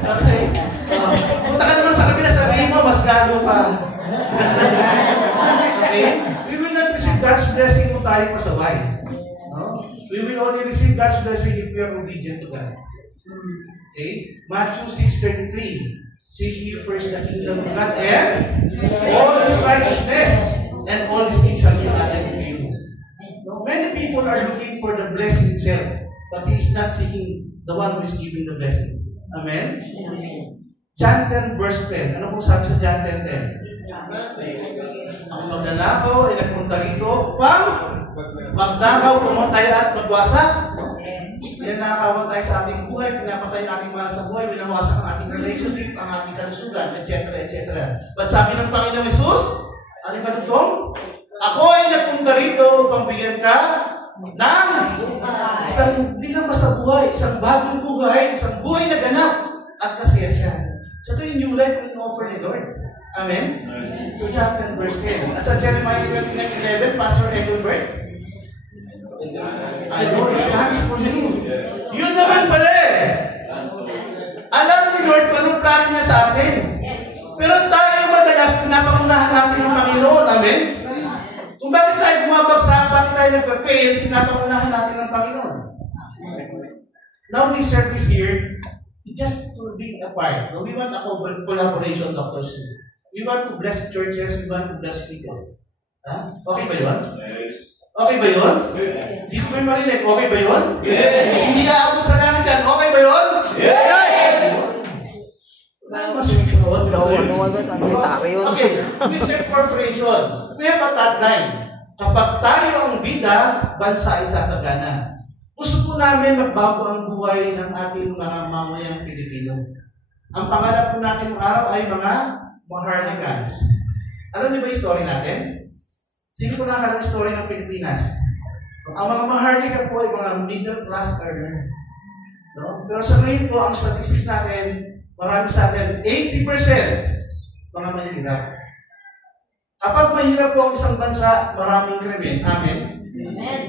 Okay. Punta ka naman sa kabila, sabihin mo, mas lalo pa. Okay? We will not receive God's blessing kung tayo pasaway. No? We will only receive God's blessing if we are obedient to God. Okay? Matthew 6:33. Seek ye first the kingdom of God and all His righteousness, and all His things shall be added to you. No, many people are looking for the blessing itself, but He is not seeking the one who is giving the blessing. Amen? John 10 verse 10. Ano kung sabi sa John 10:10? Ang magnanakaw ay nagpunta rito upang magnakaw, pumatay at magwasak. Pinanakawan tayo sa ating buhay, pinapatay ang ating mahal sa buhay, pinawasak ang ating relationship, ang ating kalusugan, etc. etc. But sabi ng Panginoong Hesus, anong kadugtong? Ako ay nagpunta rito upang bigyan ka ng isang, hindi lang basta buhay, isang bagong buhay, isang buhay na ganap at kasiyahan. So ito yung new life na in-offer ni Lord. Amen? So John 10 verse 10. At sa Jeremiah 29:11, Pastor Edward, I know the plans for you. Yun naman pala eh. Alam ni Lord kung anong plano niya sa atin. Pero tayo madalas pinapangunahan natin ng Panginoon. Amen? Kung bakit tayo bumabagsak, bakit tayo nagpa-fail, pinapangunahan natin ng Panginoon. Now we service here just to be a part. So we want a collaboration, Dr. Sue. We want to bless churches, we want to bless people. Okay ba yun? Yes. Okay ba yun? Yes. Hindi ko marinig. Okay ba yun? Yes. Hindi aabot sa langit yan. Okay ba yun? Yes. Okay. Christian Corporation. We have a tagline. Kapag tayo ang bida, bansa ay sasagana. Gusto po namin magbago ang buhay ng ating mga mamayang Pilipino. Ang pangarap po natin ng araw ay mga Maharlikans. Alam niyo ba yung story natin? Sino po nakakala ng story ng Pilipinas? Ang mga Maharlika po ay mga middle class earner. No? Pero sa ngayon po, ang statistics natin, marami sa atin, 80% mga mahirap. Kapag mahirap po ang isang bansa, maraming krimen. Amen? Amen.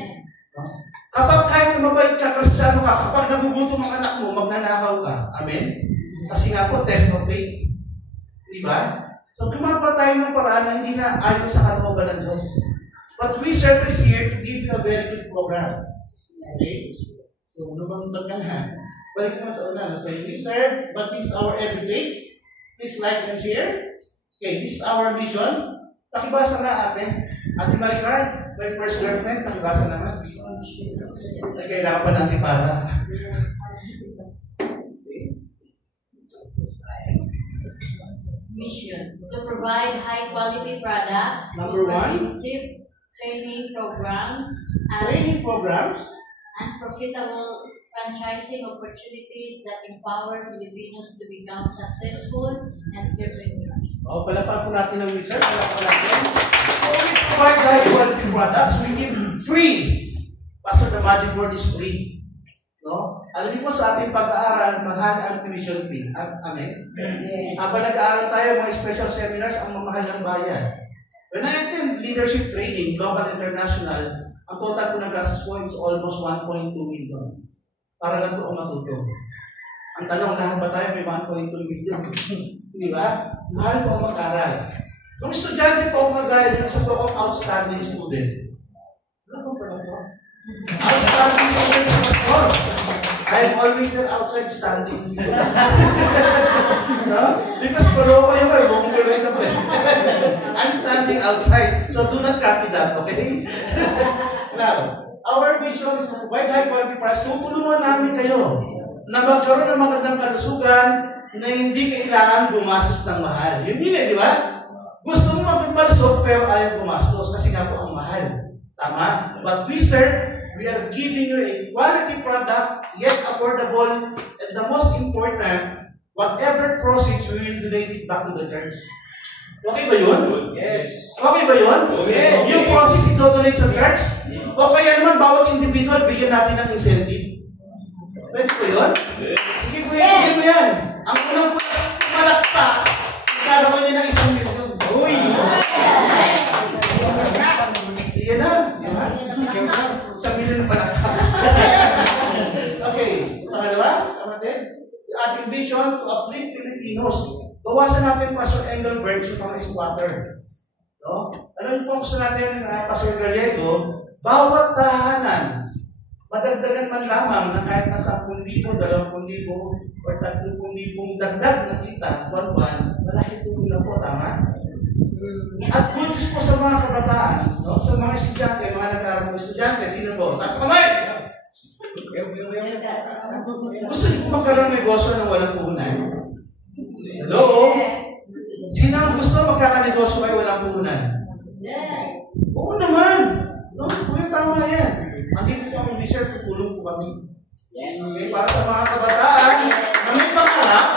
No? Kapag kahit na mabait ka, Kristiyano ka, kapag nagugutom ang anak mo, magnanakaw ka. Amen? Kasi nga po, test of faith. Diba? So, gumagawa tayo ng paraan na hindi na ayon sa kalooban ng Diyos. But we service here to give you a very good program. Okay? So, lumangdag ka na. Balik naman sa una. So, we serve, but this is our every days. Please like and share. Okay, this is our mission. Pakibasa na, ate. Ate Maricar, my first girlfriend, pakibasa naman. Ay, kailangan pa natin para. Mission to provide high-quality products, Number one, comprehensive training programs, and profitable franchising opportunities that empower Filipinos to become successful entrepreneurs. Palapan po natin ang research. Palapan natin. So, we provide high-quality products. We give free. Pastor, the magic word is free. No? Alam niyo po sa ating pag-aaral, mahal ang tuition fee. Amen? Yes. Habang nag-aaral tayo, mga special seminars, ang mamahal ng bayan. When I attend leadership training, local, international, ang total po ng gastos ko is almost 1.2 million. Para lang po ako matuto. Ang tanong, lahat ba tayo may 1.2 million? Di ba? Mahal po ang mag-aaral. Kung estudyante po ako kagaya ng isa po akong outstanding student. Ano po pala po? Outstanding student sa pastor. I'm always there outside standing. No? Because paloko yung kayo, bumukulay na po. I'm standing outside. So do not copy that, okay? Now, our mission is to provide high-quality products. Tutulungan namin kayo na magkaroon ng magandang kalusugan na hindi kailangan gumastos ng mahal. Yun yun eh, di ba? Gusto mo magpalusog pero ayaw gumastos kasi nga po ang mahal. Tama? But we serve, we are giving you a quality product, yet affordable, and the most important, whatever proceeds, we will donate it back to the church. Okay ba yun? Yes. Okay ba yun? Okay. Yung proceeds ito-donate sa church? O kaya naman, bawat individual, bigyan natin ng incentive. Pwede ba yun? Sige po yan. Ang unang malaki Yan na. Sa milyon na pala. Okay. Pangalawa, kapatid. Yung ating vision to uplift Filipinos. Bawasan natin Pastor Engelbert yung mga squatter. No? Alam niyo po gusto natin, Pastor Gallego, bawat tahanan, madagdagan man lamang na kahit na 10,000, 20,000, o 30,000 dagdag na kita, buwan-buwan, malaki tulong na po, tama? At good news po sa mga kabataan, no? Sa mga estudyante, mga nag-aaral ng estudyante, sino po? Taas kamay! Gusto niyo po magkaroon ng negosyo ng walang puhunan? Hello? Sino ang gusto magkakanegosyo ay walang puhunan? Yes. Oo naman! No? Kuya, tama yan. Andito po kami, sir, tutulong po kami. Yes. Okay, para sa mga kabataan na may pangarap,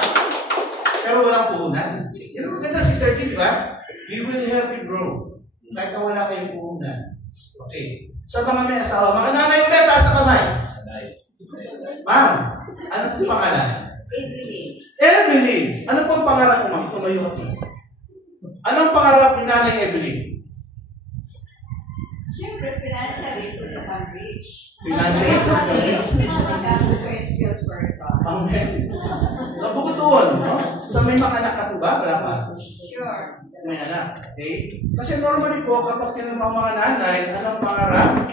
pero walang puhunan. Yan ang maganda, Sister G, di ba? We will help you grow. Kahit na wala kayong puhunan. Okay. Sa mga may asawa, mga nanay ulit, taas sa kamay. Ma'am, ano po pangalan? Evelyn. Ano po ang pangarap mo, ma'am? Tumayo ka, please. Anong pangarap ni Nanay Evelyn? Siyempre, financially to become rich. Financially to become rich. Become a spirit-filled person. Amen. Nabukutuon, no? So may mga anak na po ba? Wala pa? Sure. May anak. Okay? Kasi normally po, kapag tinanong ang mga nanay, anong pangarap?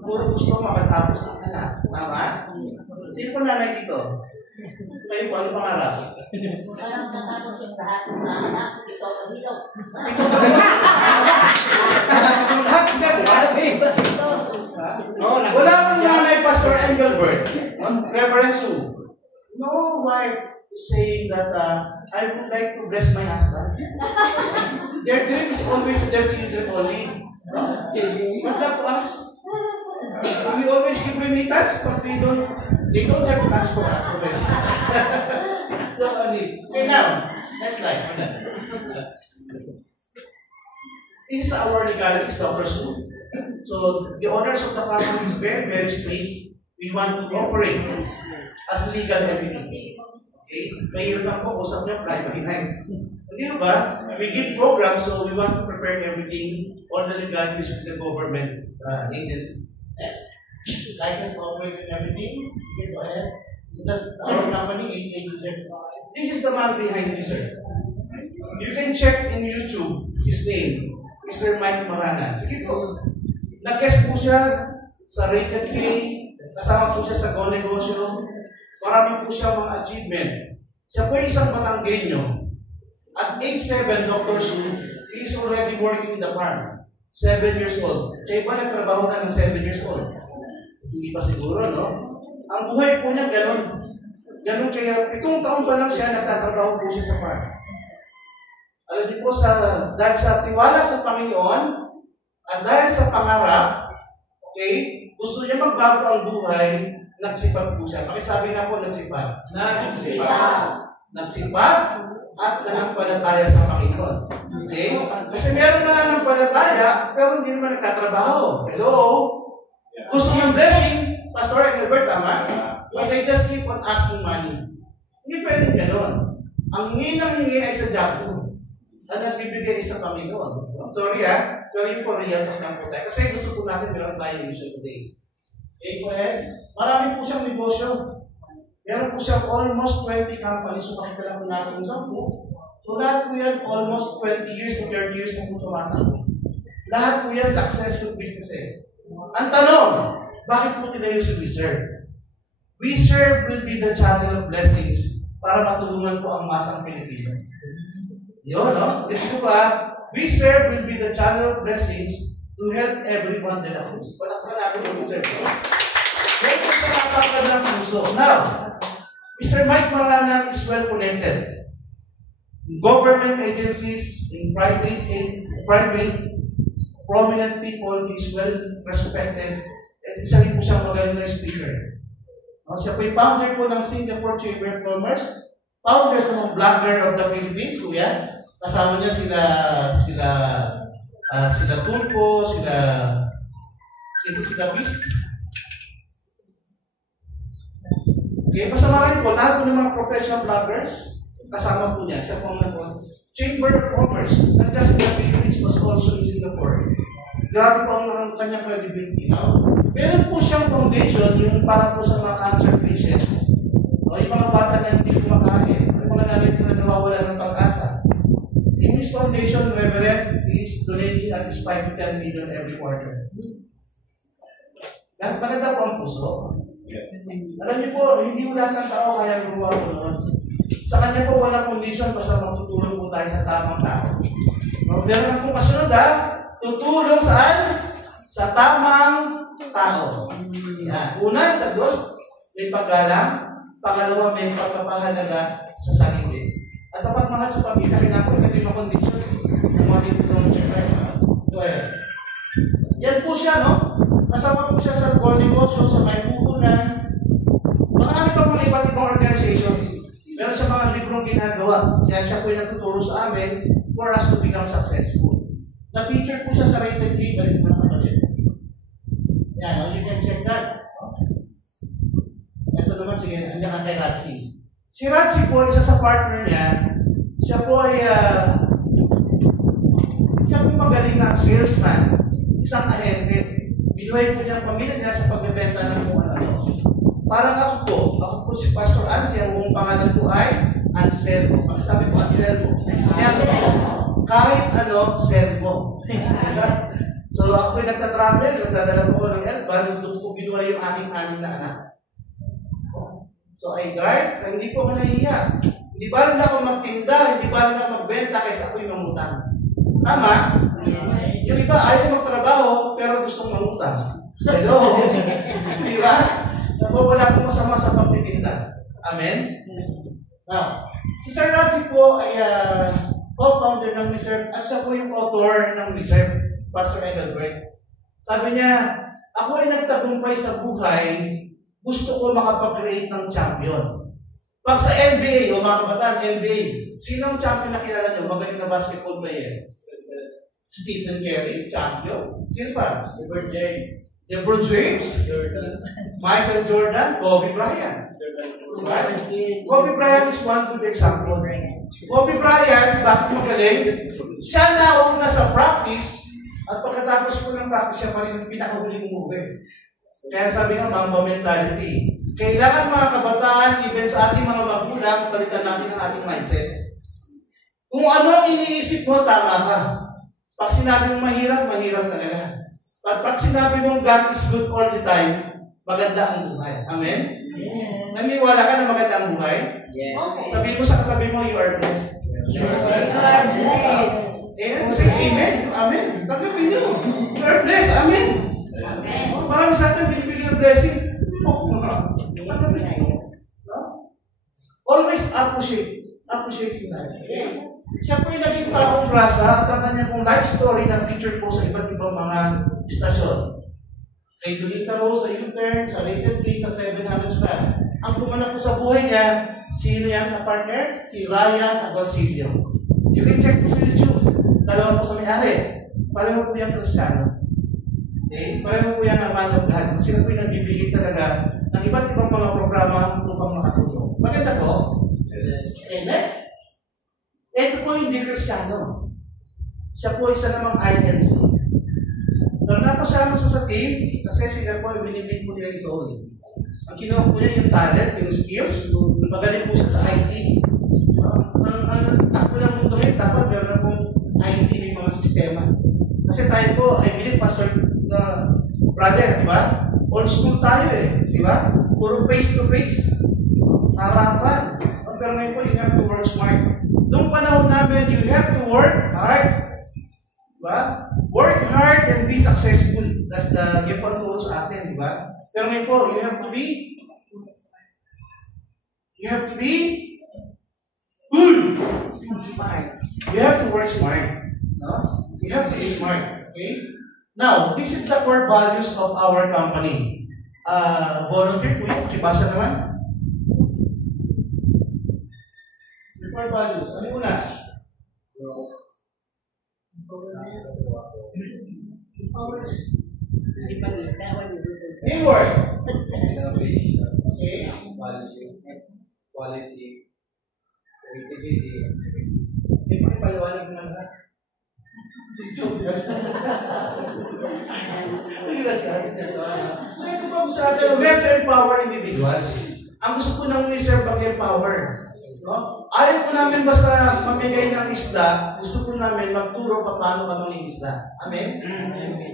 Puro gusto makatapos ang anak. Tama? Sino po nanay dito? Kayo po, anong pangarap? Parang natapos yung lahat ng mga anak, ito sa dito. Ito ka ba? Lahat sila, wala pong nanay, Pastor Engelbert. Reverend Sue. No wife saying that I would like to bless my husband. Their dream is always to their children only. But not to us. We always give remittance, but they don't have plans for us already. So only. Okay, now, next slide. This is our legalities, Dr. Sue. So the owners of the family is very, very strict. We want to operate as legal entity. Okay? Mahirap lang po, usap niya, private night. Hindi ba? We give programs, so we want to prepare everything, all the legalities with the government agencies. Next. License to operate and everything. Okay, go ahead. Because our company is this is the man behind this, sir. You can check in YouTube his name, Mr. Mike Marana. Sige po. Nag-guest po siya sa Rated K, kasama po siya sa Go Negosyo. Marami po siya mga achievement. Siya po ay isang Batanggenyo. At age 7, Dr. Sue, he is already working in the farm. 7 years old. Siya ba nagtrabaho na ng 7 years old? Hindi pa siguro, no? Ang buhay po niya, ganun. Ganun kaya, 7 taon pa lang siya, nagtatrabaho po siya sa farm. Alam niyo po, dahil sa tiwala sa Panginoon, at dahil sa pangarap, okay, gusto niya magbago ang buhay, nagsipag po siya. Sabi nga po, nagsipag. Nagsipag at nanampalataya sa Panginoon. Okay? Kasi meron na nanampalataya, pero hindi naman nagtatrabaho. Hello? Gusto ng blessing, Pastor Engelbert, tama? But they just keep on asking money. Hindi pwedeng gano'n. Ang hingi ay sa job mo. Ang nagbibigay ay sa Panginoon. Sorry Sorry po, real talk lang po tayo. Kasi gusto po natin meron tayo mission today. Okay, go ahead. Marami po siyang negosyo. Meron po siyang almost 20 companies. So, pakita lang po natin yung 10. So, lahat po yan, almost 20 years to 30 years na po tumatakbo. Lahat po yan, successful businesses. Ang tanong, bakit po tinayo si WeServe? WeServe will be the channel of blessings para matulungan po ang masang Pilipino. Yun, no? Ito ba? WeServe will be the channel of blessings to help everyone de la Cruz. Palakpan natin yung WeServe. Yan po sa napakad ng puso. Now, Mr. Mike Marana is well connected. Government agencies, in private, prominent people, he is well respected. At isa rin po siyang magaling na speaker. Siya po yung founder po ng Singapore Chamber of Commerce. Founder sa mga vlogger of the Philippines, kuya. Kasama niya sila Tulpo, sila Beast. Okay, basta marami po, lahat po ng mga professional vloggers, kasama po niya. Siya po ang Chamber of Commerce, not just in the Philippines, but also in Singapore. grabe po ang kanyang credibility. No? Meron po siyang foundation, yung para po sa mga cancer patient. O yung mga bata na hindi kumakain, yung mga nanay na nawawala ng pag-asa. In his foundation, Reverend is donating at least 5 to 10 million every quarter. Maganda po ang puso. Alam niyo po, hindi mo lahat ng tao kaya gumawa po noon. Sa kanya po, walang condition basta magtutulong po tayo sa tamang tao. No, meron na pong kasunod tutulong saan? Sa tamang tao. Yan. Una, sa Diyos, may paggalang. Pangalawa, may pagpapahalaga sa sarili. At dapat mahal sa pamilya, kailangan hindi ma-condition ng mga ditulong siya. Yan po siya, no? Kasama po siya sa negosyo, sa may puhunan. Marami pa mga iba't ibang organization. Meron siya mga librong ginagawa. Kaya siya po yung natuturo sa amin for us to become successful. Na-feature po siya sa Rated G. Balik mo na kapatid. Yan, you can check that. Ito naman, sige, andiyan ka kay Ratsi. Si Ratsi po, isa sa partner niya, siya po ay magaling na salesman, isang ahente. Binuhay po niya ang pamilya niya sa pagbebenta ng kung ano. Parang ako po si Pastor Ansi, ang buong pangalan po ay Anselmo. Pag sabi po Anselmo, kahit ano, Selmo. So ako po nagtatravel, nagdadala po ng airban, doon po binuhay yung aking na anak. So I drive, hindi po ako nahihiya. Hindi ba rin ako magtinda, hindi ba rin ako magbenta kaysa ako'y mangutang. Tama? Yung iba ayaw magtrabaho, pero gustong mangutang. Hello? Di ba? So wala pong masama sa pagtitinda. Amen? Now, si Sir Ratsi po ay co-founder ng Reserve at siya po yung author ng Reserve, Pastor Edelbert. Sabi niya, ako ay nagtagumpay sa buhay, gusto ko makapag-create ng champion. Pag sa NBA, o mga kabataan, NBA, sino ang champion na kilala nyo? Magaling na basketball player. Stephen Curry, champion. Sino pa? LeBron James. LeBron James. Michael Jordan. Kobe Bryant. Right? Kobe Bryant is one good example. Kobe Bryant, bakit magaling? Siya na una sa practice at pagkatapos po ng practice, siya pa rin yung pinakahuling umuwi. Kaya sabi nga, Mamba mentality. Kailangan mga kabataan, even sa ating mga magulang, palitan natin ang ating mindset. Kung ano ang iniisip mo, tama ka. Pag sinabi mong mahirap, mahirap talaga. At pag sinabi mong God is good all the time, maganda ang buhay. Amen? Yeah. Naniwala ka na maganda ang buhay? Yes. Okay. Sabihin mo sa katabi mo, you are blessed. You are blessed. Say amen. Amen. Tanggapin niyo. You are blessed. Amen. Amen. Marami sa atin binibigyan ng blessing. Tanggapin niyo. Always appreciate. Appreciate your life. Okay? Siya po yung naging taong grasa at ang kanyang pong life story na feature po sa iba't ibang mga istasyon. Kay Donita Rose sa U-turn, sa Rated K, sa 700 span. Ang gumanap po sa buhay niya, sino yan na partners? Si Ryan Agoncillo. You can check po sa YouTube. Dalawa po sa may-ari. Pareho po yung Kristiyano. Okay? Pareho po yung man of God. Sila po yung nagbibigay talaga ng iba't ibang mga programa upang makatulong. Maganda po? Okay, next. Ito po yung Kristiyano. Siya po isa namang INC. So, napasama sa team kasi sila po ay binibig po niya yung soul. Ang kinuha po niya yung talent, yung skills, magaling po siya sa IT. Ang takbo ng mundo rin, dapat meron na pong IT ng mga sistema. Kasi tayo po, I believe, Pastor brother, di ba? Old school tayo di ba? Puro face to face. Harapan. Pero ngayon po, you have to work smart. Noong panahon namin, you have to work hard. Diba? Work hard and be successful. That's yung panturo sa atin, diba? Pero ngayon po, you have to be good. You have to work smart. No? You have to be smart. Okay? Now, this is the core values of our company. Volunteer po yun. Pakibasa naman. Core values. Ano una? Teamwork. Okay. Quality. Creativity. May paliwanag naman na. Joke yan. So ito po sa atin, we have to empower individuals. Ang gusto ko nang i-serve mag-empower. No? Ayaw po namin basta mamigay ng isda, gusto po namin magturo pa paano ka mangingisda. Amen?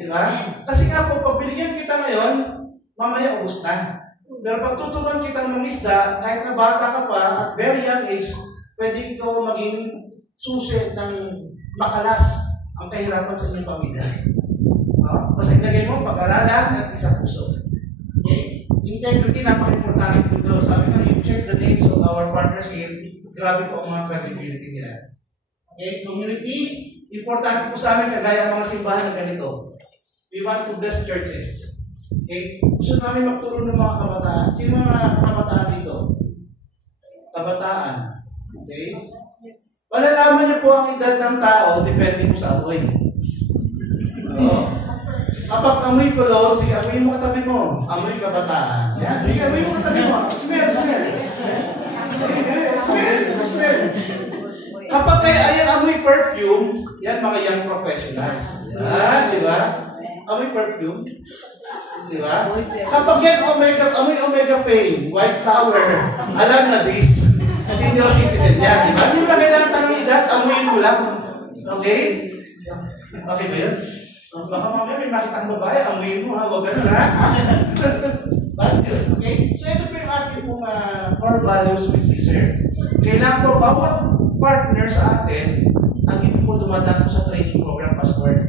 Di ba? Kasi nga po, pag binigyan kita ngayon, mamaya ubus na. Pero pag tuturuan kita ng isda, kahit na bata ka pa, at very young age, pwede ikaw maging susi ng makalas ang kahirapan sa inyong pamilya. Basta ilagay mo, pag-aralan at isang puso. Okay? Integrity, napaka-importante po ito. Sabi nga, you check the names of our partners here, grabe po ang mga credibility nila. Okay? Community, importante po sa amin, kagaya mga simbahan na ganito. We want to bless churches. Okay? Gusto namin magturo ng mga kabataan. Sino mga kabataan dito? Kabataan. Okay? Malalaman niyo po ang edad ng tao, depende po sa amoy. Kapag amoy cologne, sige, amoy mo katabi mo. Amoy kabataan. Yan. Sige, amoy mo katabi mo. Smell. Smell. Kapag kayo ayan amoy perfume, yan mga young professionals. Yan, di ba? Amoy perfume. Di ba? Kapag yan amoy omega pain, white flower, alam na this. Senior citizen yan, di ba? Hindi mo na kailangan tanong edad, amoyin mo lang. Okay? Okay ba yun? Baka mamaya may makitang babae, amoyin mo ha, huwag ganun ha. Okay? So ito po yung ating core values with Sir. Kailangan po bawat partner sa atin, ang ito po dumadaan po sa training program, Pastor.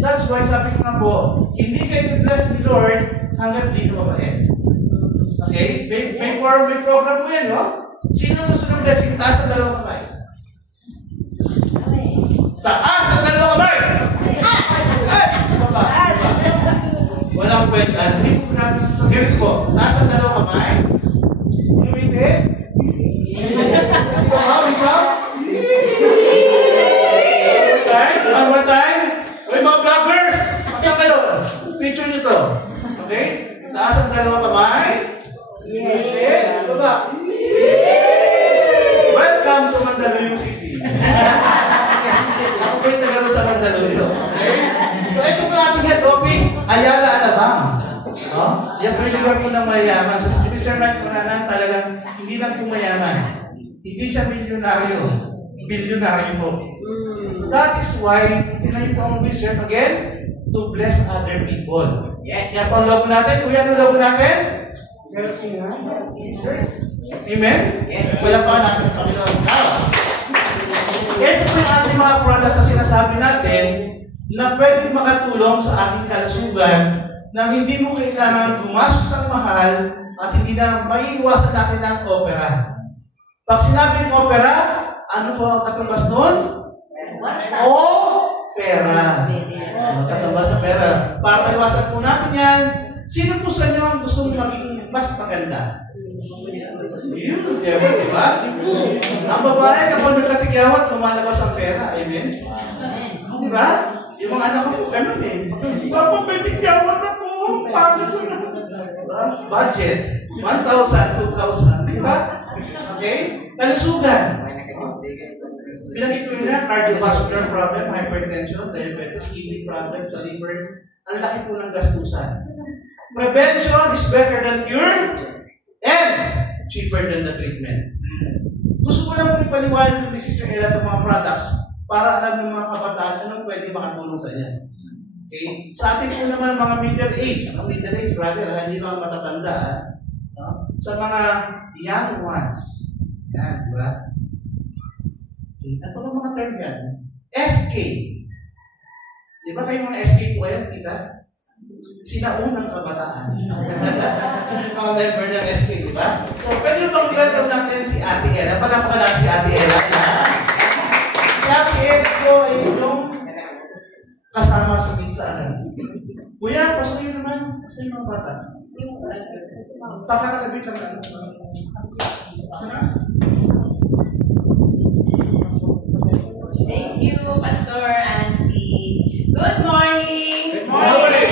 That's why sabi ko nga po, hindi kayo bless ni Lord hanggang dito mabait. Okay? May program mo yan, no? Sino gusto ng blessing? Taas ang dalawang kamay. Taas ang dalawang kamay! Yes! Taas! Walang kwenta. Hindi po sabi sa ganito ko. Taas ang dalawang kamay. Umiti. One more time. Uy, mga vloggers! Saan kayo? Picture nyo to. Okay? Taas ang dalawang kamay. Umiti. Baba. Welcome to Mandaluyong City. Ako po yung taga sa Mandaluyong. Okay? So, ito po ating head office, Ayala Alabang. No? Yan po yung lugar po ng mayayaman. So, si Mr. Mike Punanan talagang hindi lang po mayaman. Hindi siya milyonaryo. Bilyonaryo po. That is why, tinayin po ang wizard again, to bless other people. Yes. Yan po ang logo natin. Kuya, ano logo natin? Yes, Amen? Yes. Wala pa natin sa Panginoon. Ito po yung ating mga products na sinasabi natin na pwedeng makatulong sa ating kalusugan na hindi mo kailangan gumastos ng mahal at hindi na maiiwasan natin ng opera. Pag sinabing opera, ano po ang katumbas nun? Opera. Katumbas ng pera. Para maiwasan po natin yan, sino po sa inyo ang gusto maging mas maganda? Yun, di ba? Ang babae kapag nagkatigyawat, lumalabas ang pera. Amen? Di ba? Yung mga anak ko po, ganun eh. Papa, may tigyawat ako. Paano ko na? Budget, 1,000, 2,000. Di ba? Okay? Kalusugan. Pinakit ko yun na, cardiovascular problem, hypertension, diabetes, kidney problem, the liver. Ang laki po ng gastusan. Prevention is better than cure and cheaper than the treatment. Gusto ko lang po ipaliwanag ni Sister Ella itong mga products para alam ng mga kabataan anong pwede makatulong sa inyo. Okay? Sa ating po naman mga middle age, brother, hindi mga matatanda. No? Sa mga young ones. Yan, di ba? Okay. At mga term yan. SK. Di ba kayo mga SK po kayo, kita? Sinaunang kabataan. Mga member ng SK, di ba? So, pwede bang welcome natin si Ate Ella? Panapakan natin si Ate Ella. Si Ate Ella po ay yung kasama sa minsan. Kuya, paso yun naman sa mga bata. Pakakalabit lang natin. Thank you, Pastor Ansi. Good morning! Good morning!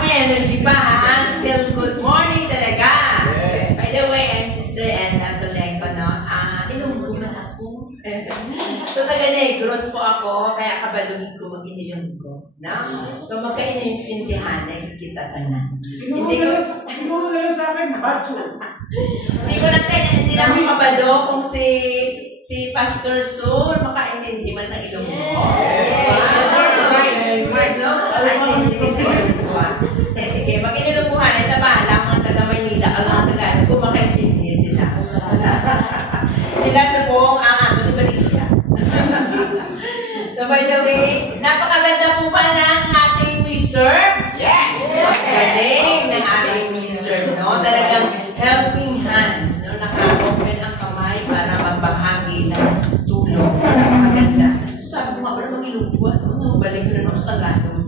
May energy pa, ha? Still good morning talaga. Yes. By the way, I'm Sister Ella Toleco, no? Ilunggo man ako. So, taga Negros po ako, kaya kabalugin ko maging ilunggo. No? So, magkaintindihan na kita tanan. Hindi ko Siguro na lang sa akin, bacho. hindi lang makabalo kung si Pastor Sol makaintindi man sa ilunggo. Smart, no? Makaintindi sa ilunggo. Sige, pag inilungguhan, ito bahala mga taga-Manila, ang mga taga-Manila, kung makaintindi sila. Sila sa buong ang ato ni Baligya. So, by the way, napakaganda po pa ng ating wizard. Yes! Galing ng ating wizard, no? Talagang helping hands, no? Naka-open ang kamay para magbahagi ng tulong. Napakaganda. So, sabi ko nga pala mag-ilungguan, no? Balik ko na ako sa Tagalog.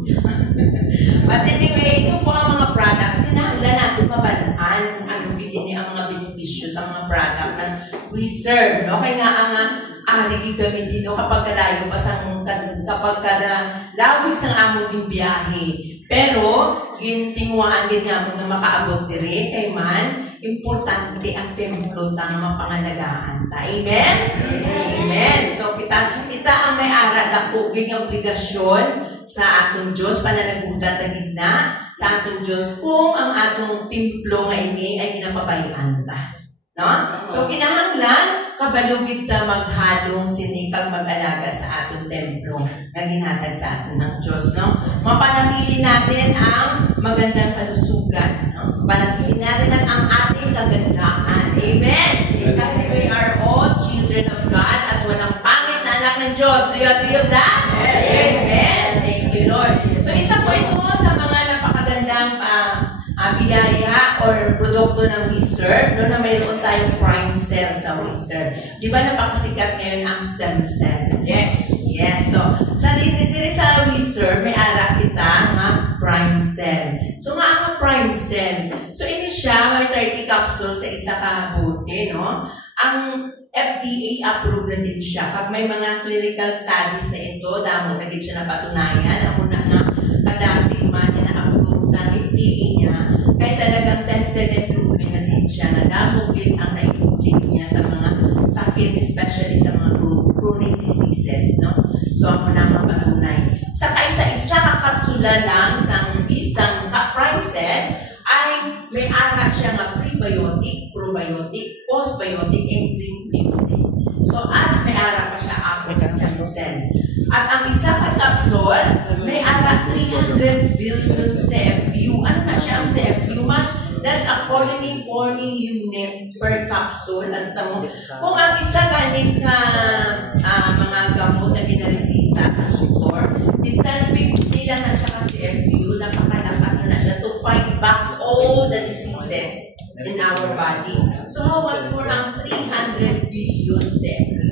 But anyway, ito po ang mga products. Sinahanglan natin mabalaan kung ano gini ang mga benepisyo sa mga product ng we serve, no? Kaya nga ang arigi kami din, no? Kapag kalayo pa kapag kada lawig sang amon yung biyahe. Pero, gintinguaan din namin na makaabot dire kay man, importante ang templo ng mapangalagaan ta. Amen? Amen. So, kita ang may ara dako yung obligasyon sa atong Diyos, pananagutan na gitna sa atong Diyos kung ang atong templo nga ini ay ginapabayaan ta. No? So, kinahanglan, kabalugid ta maghalong sinikag mag-alaga sa atong templo na ginhatag sa atin ng Diyos. No? Mapanatili natin ang magandang kalusugan. No? Panatili natin ang ating kagandahan. Amen? Kasi we are all children of God at walang pangit na anak ng Diyos. Do you agree with that? Yes. Amen. Thank you, Lord. So, isa po ito sa mga napakagandang biyaya or produkto ng Wizard, no, na mayroon tayong prime cell sa Wizard. Di ba napakasikat ngayon ang stem cell? Yes. Yes. So, sa dito sa Wizard, may ara kita nga prime cell. So, nga prime cell. So, ini siya, may 30 capsules sa isa ka bote, no? Ang FDA approved na din siya. Pag may mga clinical studies na ito, damo na din siya napatunayan. Ako na nga, kadasig man na approved sa FDA niya, kaya talagang tested and proven na din siya na damogin ang naipublik niya sa mga sakit, especially sa mga chronic diseases, no? So, ako na mapatunay. Sa isa ka kapsula lang sa isang prime cell, ay may ara siya nga prebiotic, probiotic, postbiotic, and zinc biotic. So, at may ara pa siya apple stem cell. At ang isa ka capsule, may ara 300 billion CFU. Ano na siya ang CFU? That's a colony forming unit per capsule. At tamo, kung ang isa ganit ka mga gamot na ginaresita sa doktor, distant 50 lang na siya ka CFU, napakalakas na siya to fight back all the diseases in our body. So how much more ang 300 billion CFU?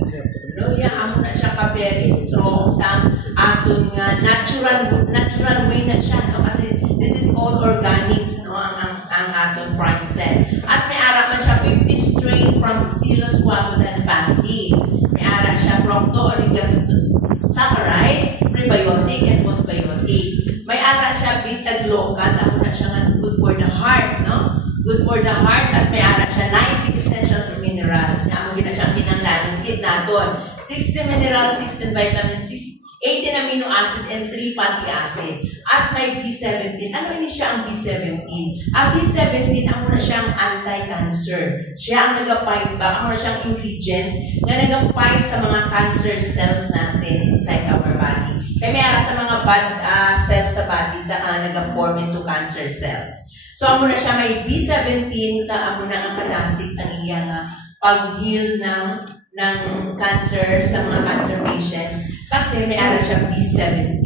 No, amo na siya ka very strong sa aton nga natural way na siya, no? Kasi this is all organic, no, ang aton prime cell. At may ara man siya 50 strain from Xylus coagulant family. May ara siya Procto-oligosaccharides, prebiotic and postbiotic. May ara siya beta-glucan, amo na siya nga good for the heart, no? Good for the heart, at may ara siya 90 essential minerals na amo gina siyang kinanglanon kit naton. 60 minerals, 16 vitamins, 18 amino acid, and 3 fatty acid. At may B17. Ano ini siya ang B17? Ang B17, amo na siyang anti-cancer. Siya ang nag-fight back. Amo na siyang ingredients na nag-fight sa mga cancer cells natin inside our body. Kaya may arat na mga bad cells sa body na nag-form into cancer cells. So, amo na siya may B17, amo na ang kadasig sa iya nga pag-heal ng cancer sa mga cancer patients kasi may ara siya B17.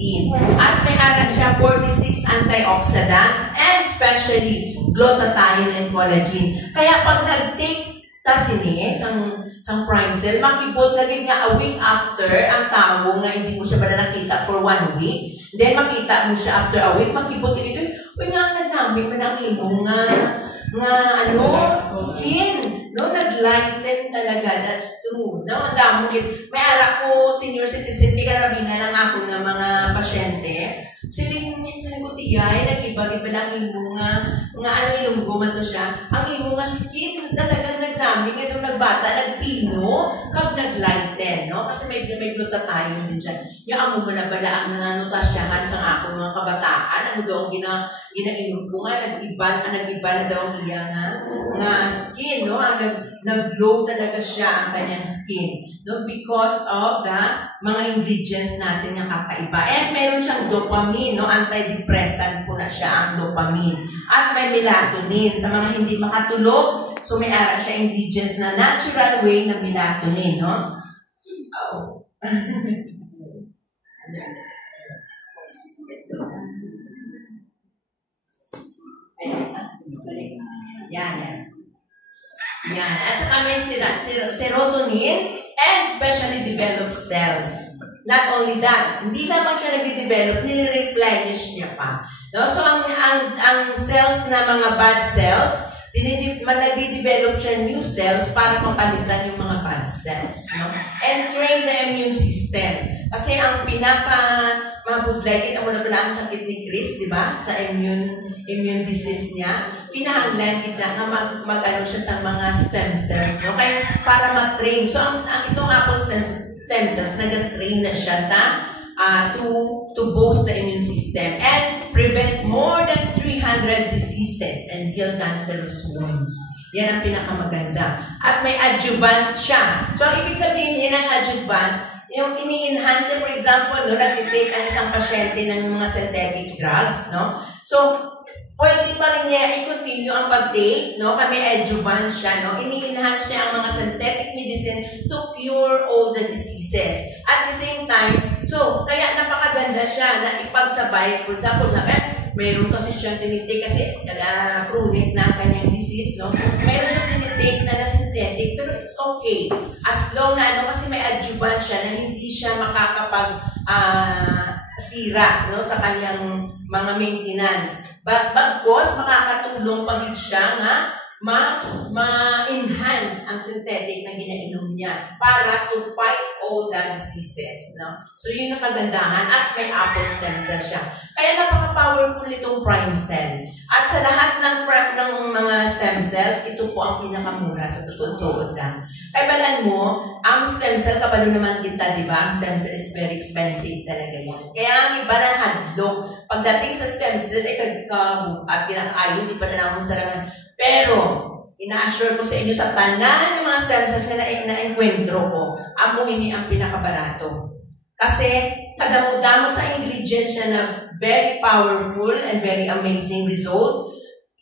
At may ara siya 46 antioxidant and especially glutathione and collagen. Kaya pag nag-take ta sini sang prime cell, makibot lagi nga a week after ang tao nga hindi mo siya bala nakita for 1 week. Then makita mo siya after a week, makibot lagi ito, uy nga nagdami pa ng imo nga skin. No, nag-lighten talaga. That's true. No, ang damo. May ara ko, senior citizen, di karabingan ng ako ng mga pasyente. Siling ko tiyay, nag-iba-iba lang yung mga ilunggo man to siya. Ang imo nga skin talagang nagdami nga nung nagbata, nagpino, kag naglighten, no? Kasi may glutathione din siya. Yung amo mo na bala ang nanotasyahan sa akong mga kabataan, ano daw ang ginainom ko nga, nag-iba na daw ang iya nga skin, no? Ang nag-glow talaga siya ang kanyang skin, no? Because of the mga ingredients natin nga kakaiba. And meron siyang dopamine, no? Antidepressant po na siya ang dopamine. At may melatonin. Sa mga hindi makatulog, so may ara siya ingredients na natural way na melatonin, no? Oh. Yan. At saka may serotonin and specially developed cells. Not only that, hindi lamang siya nag-develop, nire-replenish niya pa. No? So, ang cells na mga bad cells, nagdi-develop siya new cells para mapalitan yung mga bad cells. No? And train the immune system. Kasi ang pinaka-mabudlay, kita mo na pala ang sakit ni Chris, di ba? Sa immune disease niya. Kinahanglan kita na mag-ano siya sa mga stem cells. No? Kaya para mag-train. So, itong Apple stem cells, nag-train na siya sa to boost the immune system and prevent more than 300 diseases and heal cancerous wounds. Yan ang pinakamaganda. At may adjuvant siya. So, ang ibig sabihin niya ng adjuvant, yung ini-enhance, for example, no, nag-take ang isang pasyente ng mga synthetic drugs, no? So, pwede pa rin niya i-continue ang pag-take, no? Kami adjuvant siya, no? Ini-enhance niya ang mga synthetic medicine to cure all the diseases. At the same time, so, kaya napakaganda siya na ipagsabay. For example, mayroon kasi siyang tinitake kasi chronic na ang kanyang disease, no? Mayroon siyang tinitake na synthetic, pero it's okay. As long na, kasi may adjuvant siya na hindi siya makakapag-sira, no? Sa kanyang mga maintenance. Bagkos, makakatulong pagit siya nga ma-enhance ang synthetic na ginainom niya para to fight all the diseases. No? So, yun ang kagandahan at may apple stem cell siya. Kaya napaka-powerful nitong prime cell. At sa lahat ng mga stem cells, ito po ang pinakamura sa tutuod lang. Kaya balan mo, ang stem cell, kabalo naman kita, di ba? Ang stem cell is very expensive talaga yan. Kaya ang iba na hadlok, pagdating sa stem cell, at pinakayo, di pa na naman sarangan. Pero, ina-assure ko sa inyo sa tanan ng mga stem cells na na-enkwentro ko, amo ini ang pinakabarato. Kasi, kadamo-damo sa ingredients niya na very powerful and very amazing result.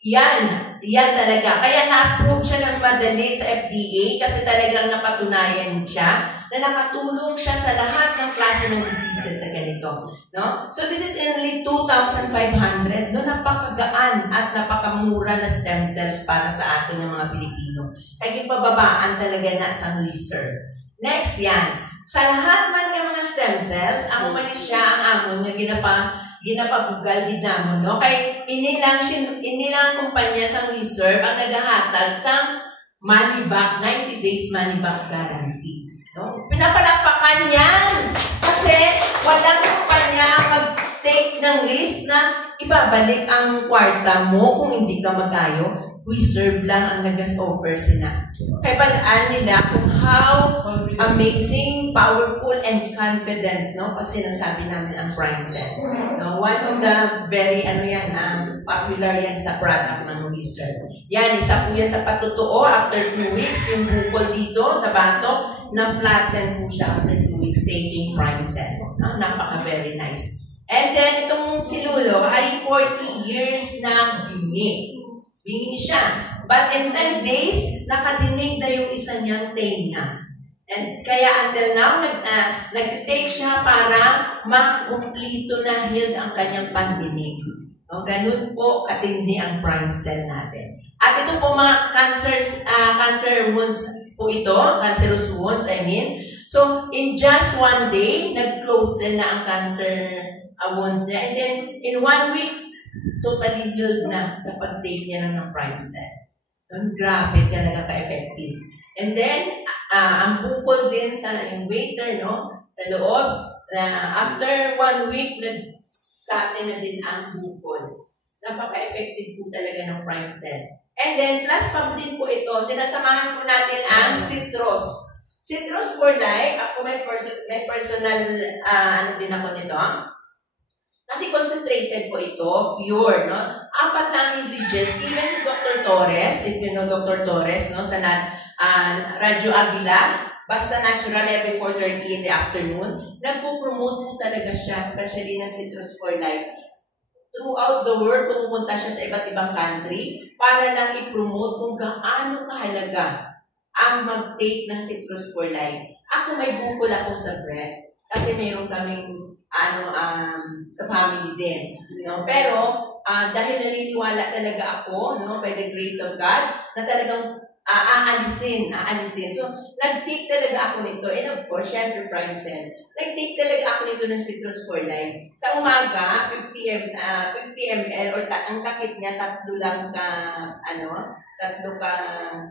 Yan talaga. Kaya na-approve siya ng madali sa FDA kasi talagang napatunayan siya na nakatulong siya sa lahat ng klase ng diseases sa ganito. No? So this is only 2,500. No? Napakagaan at napakamura na stem cells para sa atin ng mga Pilipino. Kaya pababaan talaga na sa research. Next yan. Sa lahat man ng mga stem cells, ako man siya ang amon nga ginapabugal din namon, no? Kay inilang kumpanya sa reserve ang nagahatag sa money back, 90 days money back guarantee. No? Pinapalakpakan yan! Kasi walang kumpanya mag-take ng risk na ibabalik ang kwarta mo kung hindi ka magayo. Reserve lang ang nag-offer sila. Kaya balaan nila kung how amazing, powerful, and confident, no? Pag sinasabi namin ang prime cell. No? One of the very, popular yan sa product ng reserve. Yan, isa po yan sa patutuo. After 2 weeks, yung bukol dito sa batok, na-flatten po siya after 2 weeks taking prime cell. No? Napaka-very nice. And then, itong si Lulo ay 40 years na bingi. Bingi siya. But in 10 days, nakadinig na yung isa niyang tenga. And kaya until now, nag-take siya para makumplito na healed ang kanyang pandinig. No, ganun po katindi ang prime cell natin. At ito po mga cancer wounds po ito, cancerous wounds, I mean. So, in just 1 day, nag-close na ang cancer wounds niya. And then, in 1 week, totally healed na sa pag-take niya ng prime cell. Grabe talaga ka-effective. And then, ang bukol din sa yung waiter, no? Sa loob, after 1 week, sa atin na din ang bukol. Napaka-effective po talaga ng prime cell. And then, plus pa din po ito, sinasamahan po natin ang citrus. Citrus for life, ako may personal, din ako nito. Kasi concentrated po ito, pure, no? 4 lang ingredients. Even si Dr. Torres, if you know Dr. Torres, no, sa Radyo Avila, basta natural every 4:30 in the afternoon, nagpo-promote po talaga siya, especially ng Citrus for Life. Throughout the world, pumupunta siya sa iba't ibang country para lang i-promote kung gaano kahalaga ang mag-take ng Citrus for Life. Ako may bukol ako sa breast kasi mayroon kaming sa family din. No? Pero dahil naniniwala talaga ako, no, by the grace of God, na talagang aalisin. So, nag-take talaga ako nito. And of course, syempre, prime cell. Nag-take talaga ako nito ng Citrus for Life. Sa umaga, 50 ml, or ang takip niya, 3 ka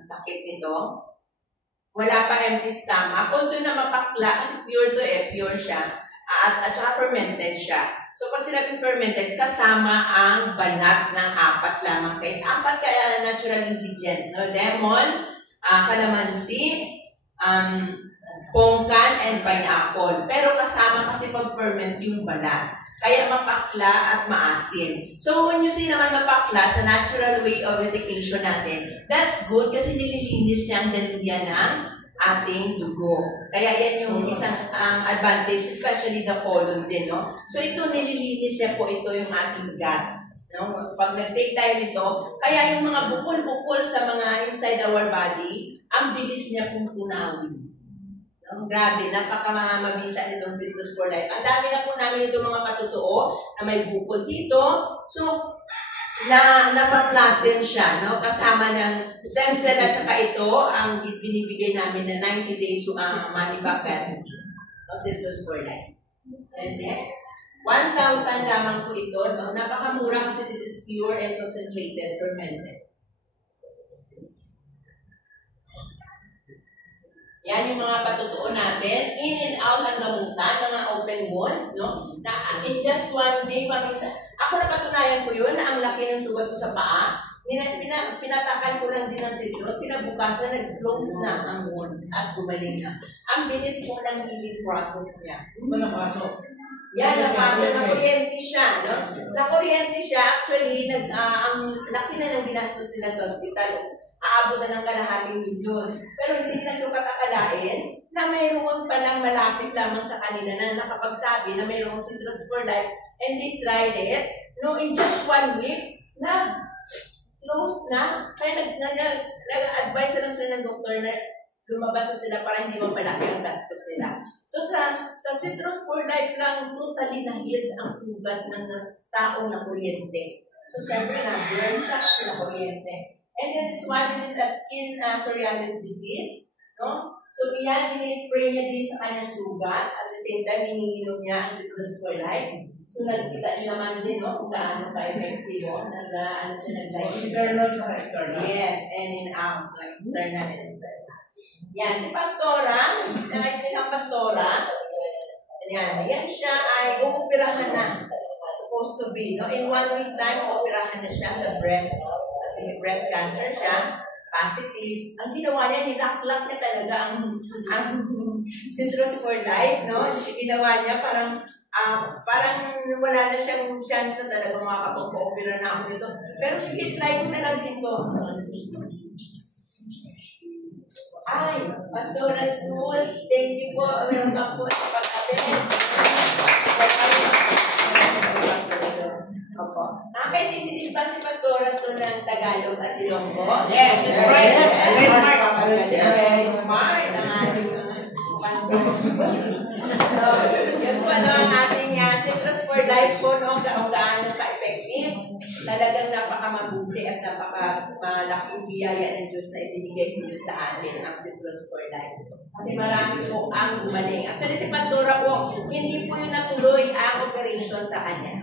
takip nito. Wala pa empty stomach. Kung doon na mapakla, kasi pure to pure siya. At saka fermented siya. So, pag sinabing fermented, kasama ang balat ng 4 lamang. Kahit 4 kaya natural ingredients, no? Lemon, calamansi, pongkan, and pineapple. Pero kasama kasi pag-ferment yung balat. Kaya mapakla at maasim. So, when you say naman mapakla sa natural way of medication natin, that's good kasi nililinis niya ang daluyan ng ating dugo. Kaya yan yung isang advantage, especially the colon din, no? So, ito nililinis niya po ito yung ating gut. No? Pag nag-take tayo nito, kaya yung mga bukol-bukol sa mga inside our body, ang bilis niya pong punawin. No? Grabe, napaka-mabisa nitong Citrus for Life. Ang dami na po namin itong mga patutuo na may bukol dito. So, napaplatin siya, no? Kasama ng stem cell at saka ito, ang binibigay namin na 90 days money back guarantee o Citrus for Life. And next, 1,000 lamang po ito, no? Napakamura kasi this is pure and concentrated, fermented. Yan yung mga patutuo natin. In and out ang gamutan, mga open wounds, no? Na in just one day, ako napatunayan ko yun na ang laki ng sugat ko sa paa. Pinatakan ko lang din ng citrus. Kinabukasan, nag-close na ang wounds at gumaling na. Ang bilis po ng healing process niya. Napasok. Yan, napasok. Nakuryente siya, no? Nakuryente siya. Actually, ang laki na ng ginastos nila sa hospital. Aabot na ng kalahating milyon. Pero hindi nila sukat akalain na mayroon palang malapit lamang sa kanila na nakapagsabi na mayroong Citrus for Life and they tried it. No, in just 1 week, close na. Kaya nag-advise lang sila ng doktor na lumabas na sila para hindi mapalaki ang gastos nila. So sa Citrus for Life lang, totally na-healed ang sugat ng taong na kuryente. So syempre na-burn siya kasi na kuryente. And then this one, this is a skin psoriasis disease. No? So, yan, ini-spray niya din sa kanyang sugat. At the same time, iniinom niya ang Citrus for Life. So, nagkita niyo naman din, no? Kung gaano ka-effective yun. Internal sa external. Yes, and in out. External and internal. Yan, si Pastora, nakais din ang Pastora. Yan siya ay uupirahan na. Supposed to be, no? In 1 week time, uupirahan na siya sa breast. Kasi breast cancer siya, positive. Ang ginawa niya, nilak-lak niya talaga ang Citrus for Life, no? Ginawa niya parang wala na siyang chance na talaga makakapag-opera na ako dito. Pero sige, try ko na lang dito. Ay, Pastora Sul, thank you po. Welcome po sa pag-attend. Nakakaintindi din ba si Pastora Sul ng Tagalog at Ilonggo? Yes, she's right. Very smart. Very smart ang ating Pastor. So, yun po ang ating Citrus for Life po, no? Kung gaano ka-effective. Talagang napaka-mabuti at napaka-malaking biyaya ng Diyos na ibinigay po yun sa atin ang Citrus for Life. Kasi marami po ang gumaling. Actually, si Pastora po, hindi po yun natuloy ang operation sa kanya.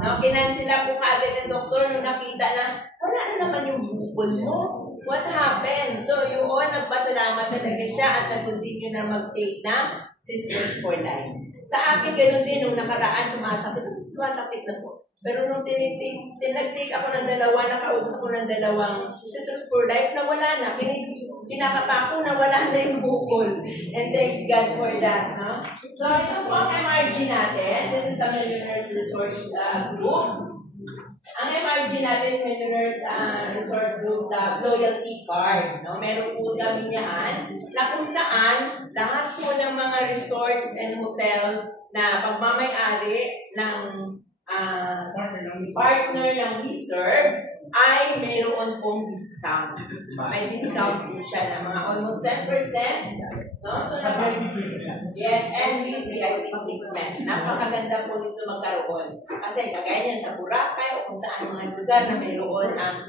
No, kinansila po kaagad ng doktor nung nakita na wala na naman yung bukol mo. What happened? So, yun, nagpasalamat talaga siya at nag-continue na mag-take ng Citrus for Life. Sa akin, gano'n din, nung nakaraan, sumasakit. masakit na po. Pero nung tinag-take ako ng dalawa, nakaubos ako ng dalawang Citrus for Life, nawala na. Pinakapa ko, nawala na yung bukol. And thanks God for that. No? So, ito po ang MRG natin. This is the Millionaires Resort Group. Ang MRG natin, Millionaires Resort Group, loyalty card. No? Meron po kami yan na kung saan lahat po ng mga resorts and hotel na pagmamay-ari ng partner ng reserves ay mayroon pong discount. May discount po siya na mga almost 10%. No? So, yes, and with VIP treatment. Napakaganda po nito magkaroon. Kasi kagaya niyan sa Boracay o kung saan mga lugar na mayroon ang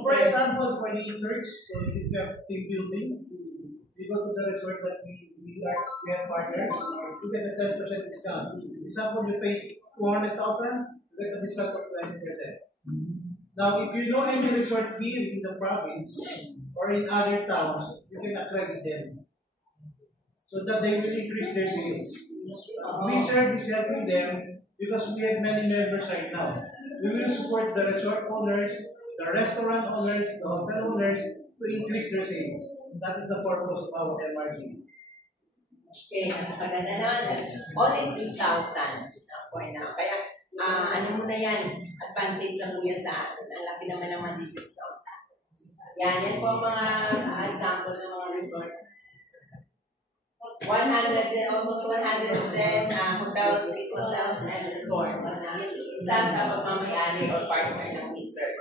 For example, for the church, so if you have big buildings, we go to the resort that we have partners, you get a 10% discount. For example, you pay 200,000, you get a discount of 20%. Now, if you know any resort fee in the province or in other towns, you can accredit them so that they will increase their sales. We serve is helping them because we have many members right now. We will support the resort owners, the restaurant owners, the hotel owners to increase their sales. That is the purpose of our MRG. Okay, napakaganda naman. Only 3,000 na. Kaya, ano mo na yan, advantage sa kuya sa atin. Ang laki naman ng mga discount. Yan po mga example ng mga resort. almost 110 hotels and resorts. Isa sa pagmamayari or partner ng resort.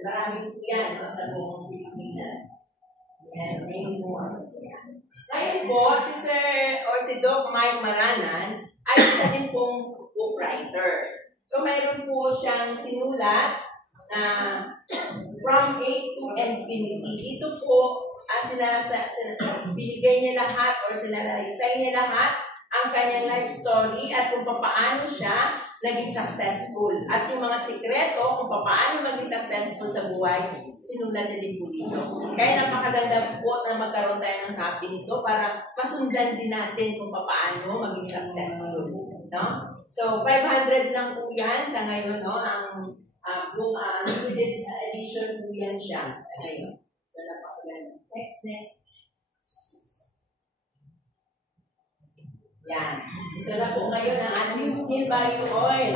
Maraming yan sa buong Pilipinas. And many more. Ngayon po, si Sir or si Doc Mike Maranan ay isa din pong book writer. So, mayroon po siyang sinulat na From A to Infinity. Dito po, binigay niya lahat or sinalaysay niya lahat ang kanyang life story at kung paano siya naging successful. At yung mga sikreto kung paano maging successful sa buhay, sinulat niya din po dito. Kaya napakaganda po na magkaroon tayo ng copy nito para masundan din natin kung paano maging successful. No? So, 500 lang po yan sa ngayon, no? Ang limited edition po yan siya sa ngayon. So, napakaganda. Next. Yan. Ito na po ngayon ang ating Skin Bio Oil.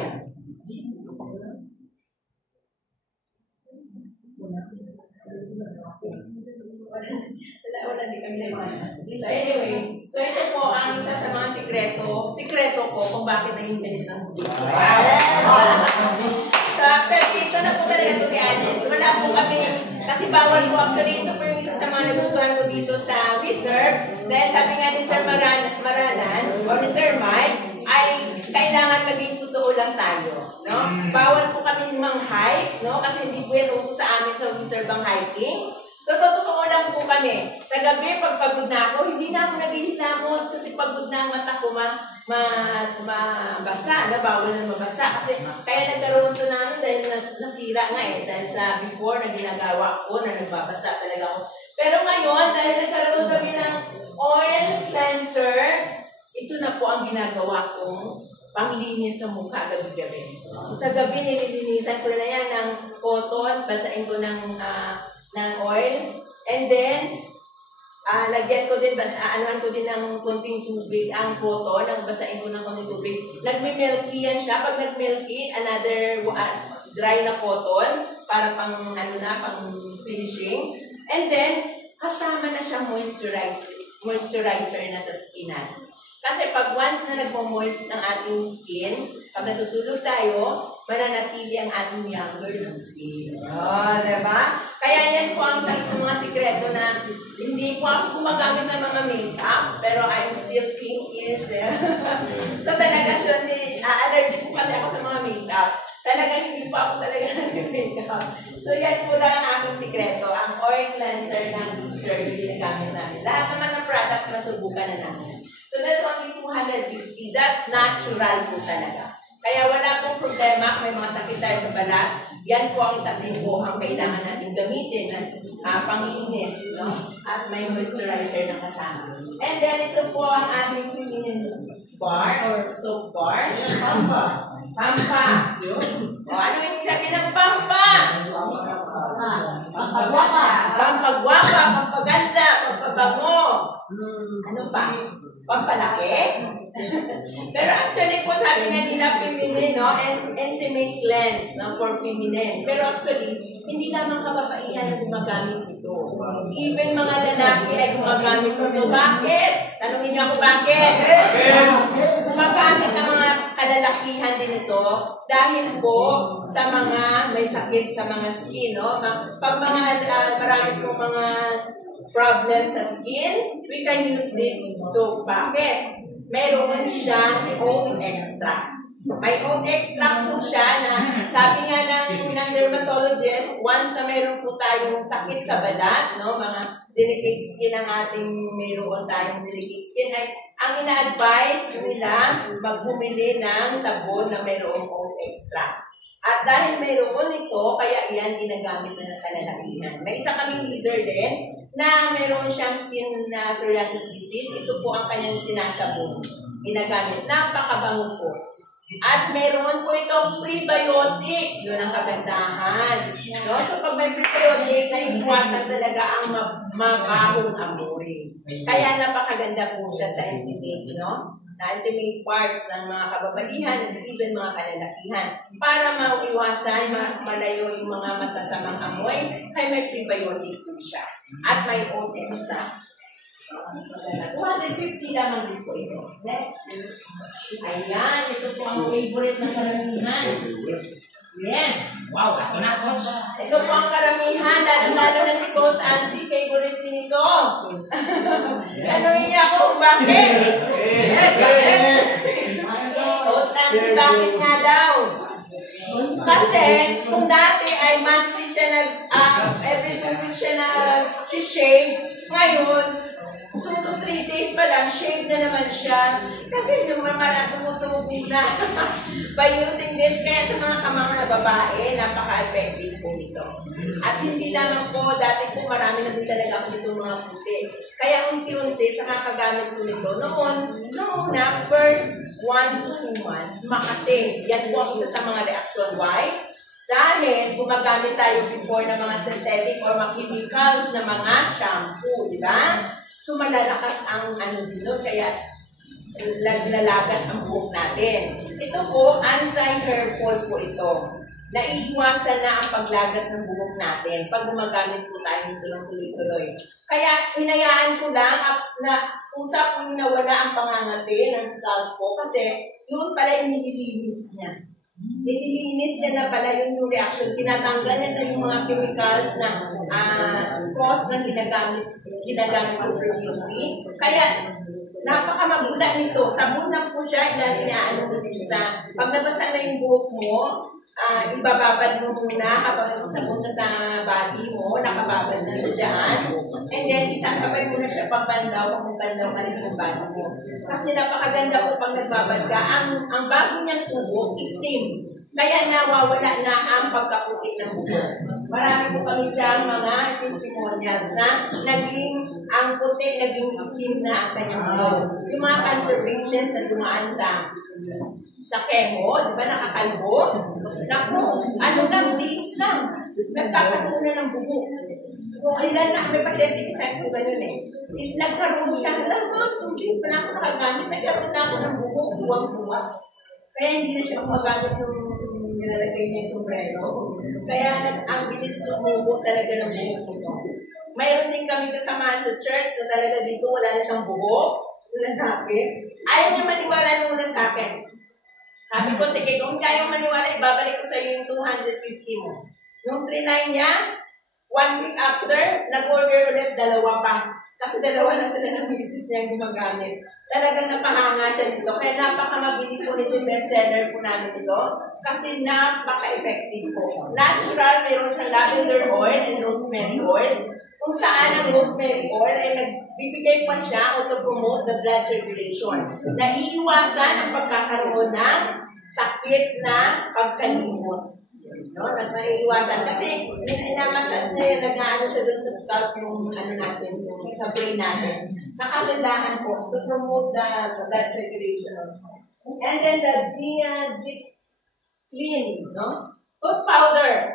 Wala, di kami naman. So anyway, so ito po ang isa sa mga sikreto ko kung bakit naging ganit ng skin. So after dito na po talaga ito kay Alice. Wala po kami, kasi bawal po actually ito po yung isa sa mga nagustuhan ko dito sa WeServe. Dahil sabi nga ni Sir Maranan o ni Sir Mike, ay kailangan maging totoo lang tayo. No? Bawal po kami mang-hike, no? Kasi hindi po yan uso sa amin sa WeServe ang hiking. So, totoo lang po kami. Sa gabi, pag pagod na ako, hindi na ako naghihilamos kasi pagod na ang mata ko mabasa. Bawal na mabasa. Kasi kaya nagkaroon to na dahil nasira nga dahil sa before na ginagawa ko na nagbabasa talaga ako. Pero ngayon, dahil nagkaroon kami ng oil cleanser, ito na po ang ginagawa kong panglinis sa mukha gabi-gabi. So, sa gabi, nililinisan ko na yan ng cotton, basain ko ng oil, and then lagyan ko din, anuhan ko din ng konting tubig ang cotton, basain ko ng konting tubig. Nagme-milky yan siya. Pag nag-milky, another dry na cotton para pang finishing. And then, kasama na siya moisturizer na sa skin natin. Kasi pag once na nagmo-moist ng ating skin, pag natutulog tayo, mananatili ang ating younger looking. Diba? Kaya yan po ang sa mga sikreto na hindi po ako gumagamit ng mga makeup, pero I'm still pinkish. So talaga siya, allergic po kasi ako sa mga makeup. Talagang hindi po ako talaga nag-makeup. So yan po lang ang aking sikreto, ang oil cleanser ng WeServe yung ginagamit namin. Lahat naman ng products na subukan na namin. So that's only 250. That's natural po talaga. Kaya wala pong problema kung may mga sakit tayo sa balat. Yan po ang isa din po ang kailangan natin gamitin na panginis, no? At may moisturizer na kasama. And then ito po ang ating cleaning bar or soap bar? Pampa. O, ano yung sabi ng pampa? Pampagwapa. Pampagwapa, pampaganda, pampabango. Ano pa? Pampalaki? Pero actually po sabi nga nila feminine, no? And intimate cleanse, no? For feminine. Pero actually, hindi lamang kababaihan ang gumagamit ito. Even mga lalaki ay gumagamit ito. Bakit? Tanungin niyo ako bakit? Gumagamit ang mga kalalakihan din ito dahil po sa mga may sakit sa mga skin, no? Pag mga marami po mga problems sa skin, we can use this soap. Bakit? Meron siyang oat extract. May oat extract po siya na sabi nga ng dermatologist, once na meron po tayong sakit sa balat, no, mga delicate skin ang ating meron tayong delicate skin, ay ang ina-advise nila magbumili ng sabon na mayroong oat extract. At dahil mayroon ito, kaya iyan ginagamit na ng kalalakihan. May isa kaming leader din na mayroon siyang skin na psoriasis disease. Ito po ang kanyang sinasabon. Ginagamit. Napakabango po. At mayroon po itong prebiotic. Yun ang kagandahan. No? So pag may prebiotic, naiiwasan talaga ang mabahong amoy. Kaya napakaganda po siya sa intimate, no? Na intimate parts ng mga kababaihan and even mga kalalakihan para maiwasan, malayo yung mga masasamang amoy, kaya may prebiotic po siya. At may oat extract. 250 lamang din po ito. Next. Ayan, ito po ang favorite ng karamihan. Yes. Wow, ito na, Coach. Ito po ang karamihan, lalo na si Coach Ansi, favorite din ito. Tanungin niya ako kung bakit. Yes, bakit? Coach Ansi, bakit nga daw? Kasi, kung dati ay monthly siya every 2 weeks siya nag-shave, ngayon, 2 to 3 days pa lang, shave na naman siya. Kasi yung mamala tumutubo na by using this. Kaya sa mga kamama na babae, napaka-effective po nito. At hindi lamang po, dati po marami na din talaga ako dito mga puti. Kaya unti-unti sa kakagamit ko nito. Noong una, first 1 to 2 months, makati. Yan po ang isa sa mga reaction. Why? Dahil gumagamit tayo before ng mga synthetic or mga chemicals na mga shampoo, di ba? So malalakas ang din doon, kaya lalagas ang buhok natin. Ito po, anti-hair fall po ito. Naiiwasan na ang paglagas ng buhok natin pag gumagamit po tayo nito ng tuloy-tuloy. Kaya hinayaan ko lang na kung sa po nawala ang pangangati ng scalp ko kasi yun pala yung nililinis niya. Nililinis niya na pala yung reaction. Tinatanggal niya na yung mga chemicals na cause na ginagamit ko previously. Kaya napakamagula nito. Sabon lang po siya. Inaano mo din sa pag nabasa na yung buhok mo, ibababad mo muna habang sabon na sa body mo, nakababad na siya dyan. And then, isasabay mo na siya pagbandaw, kung bandaw ka rin yung body mo. Kasi napakaganda po pag nagbabad ka, ang bago niyang tubo, itim. Kaya nawawala na ang pagkaputi ng buhok. Marami po kami dyan mga testimonials na ang puti, naging itim na ang kanyang buhok. Yung mga cancer patients na dumaan sa chemo, di ba, nakakalbo? Naku, days lang. Nagkakaroon na ng buhok. Kung ilan na, may pasyente isa ko ganun eh. Nagkaroon siya, alam mo, 2 days pa na ako nakagamit, nagkaroon na ako ng buhok, buwang-buwang. Kaya hindi na siya gumagamit nung nilalagay niya yung sombrero. Kaya ang bilis lumubo talaga ng buhok nito. Mayroon din kami kasama sa church na talaga dito wala na siyang buhok. Ayaw niya maniwala nung una sa akin. Sabi ko, sige, kung kayong maniwala, ibabalik ko sa iyo yung 250 mo. Nung trinay niya, 1 week after, nag-order ulit 2 pa. Kasi 2 na sila ng misis niya gumagamit. Talagang napahanga siya dito. Kaya napakamabili po nito yung bestseller po namin ito. Kasi napaka-effective po. Natural, mayroon siyang lavender oil and rosemary oil. Kung saan ang rosemary oil ay nagbibigay pa siya to promote the blood circulation. Naiiwasan ang pagkakaroon ng sakit na pagkalimot. No? Nagmaiiwasan. Kasi, inamassage niya, nag-ano siya doon sa scalp yung natin, yung sa brain natin. Sa kagandahan po, to promote the blood circulation. And then the deep clean, no? Tooth powder.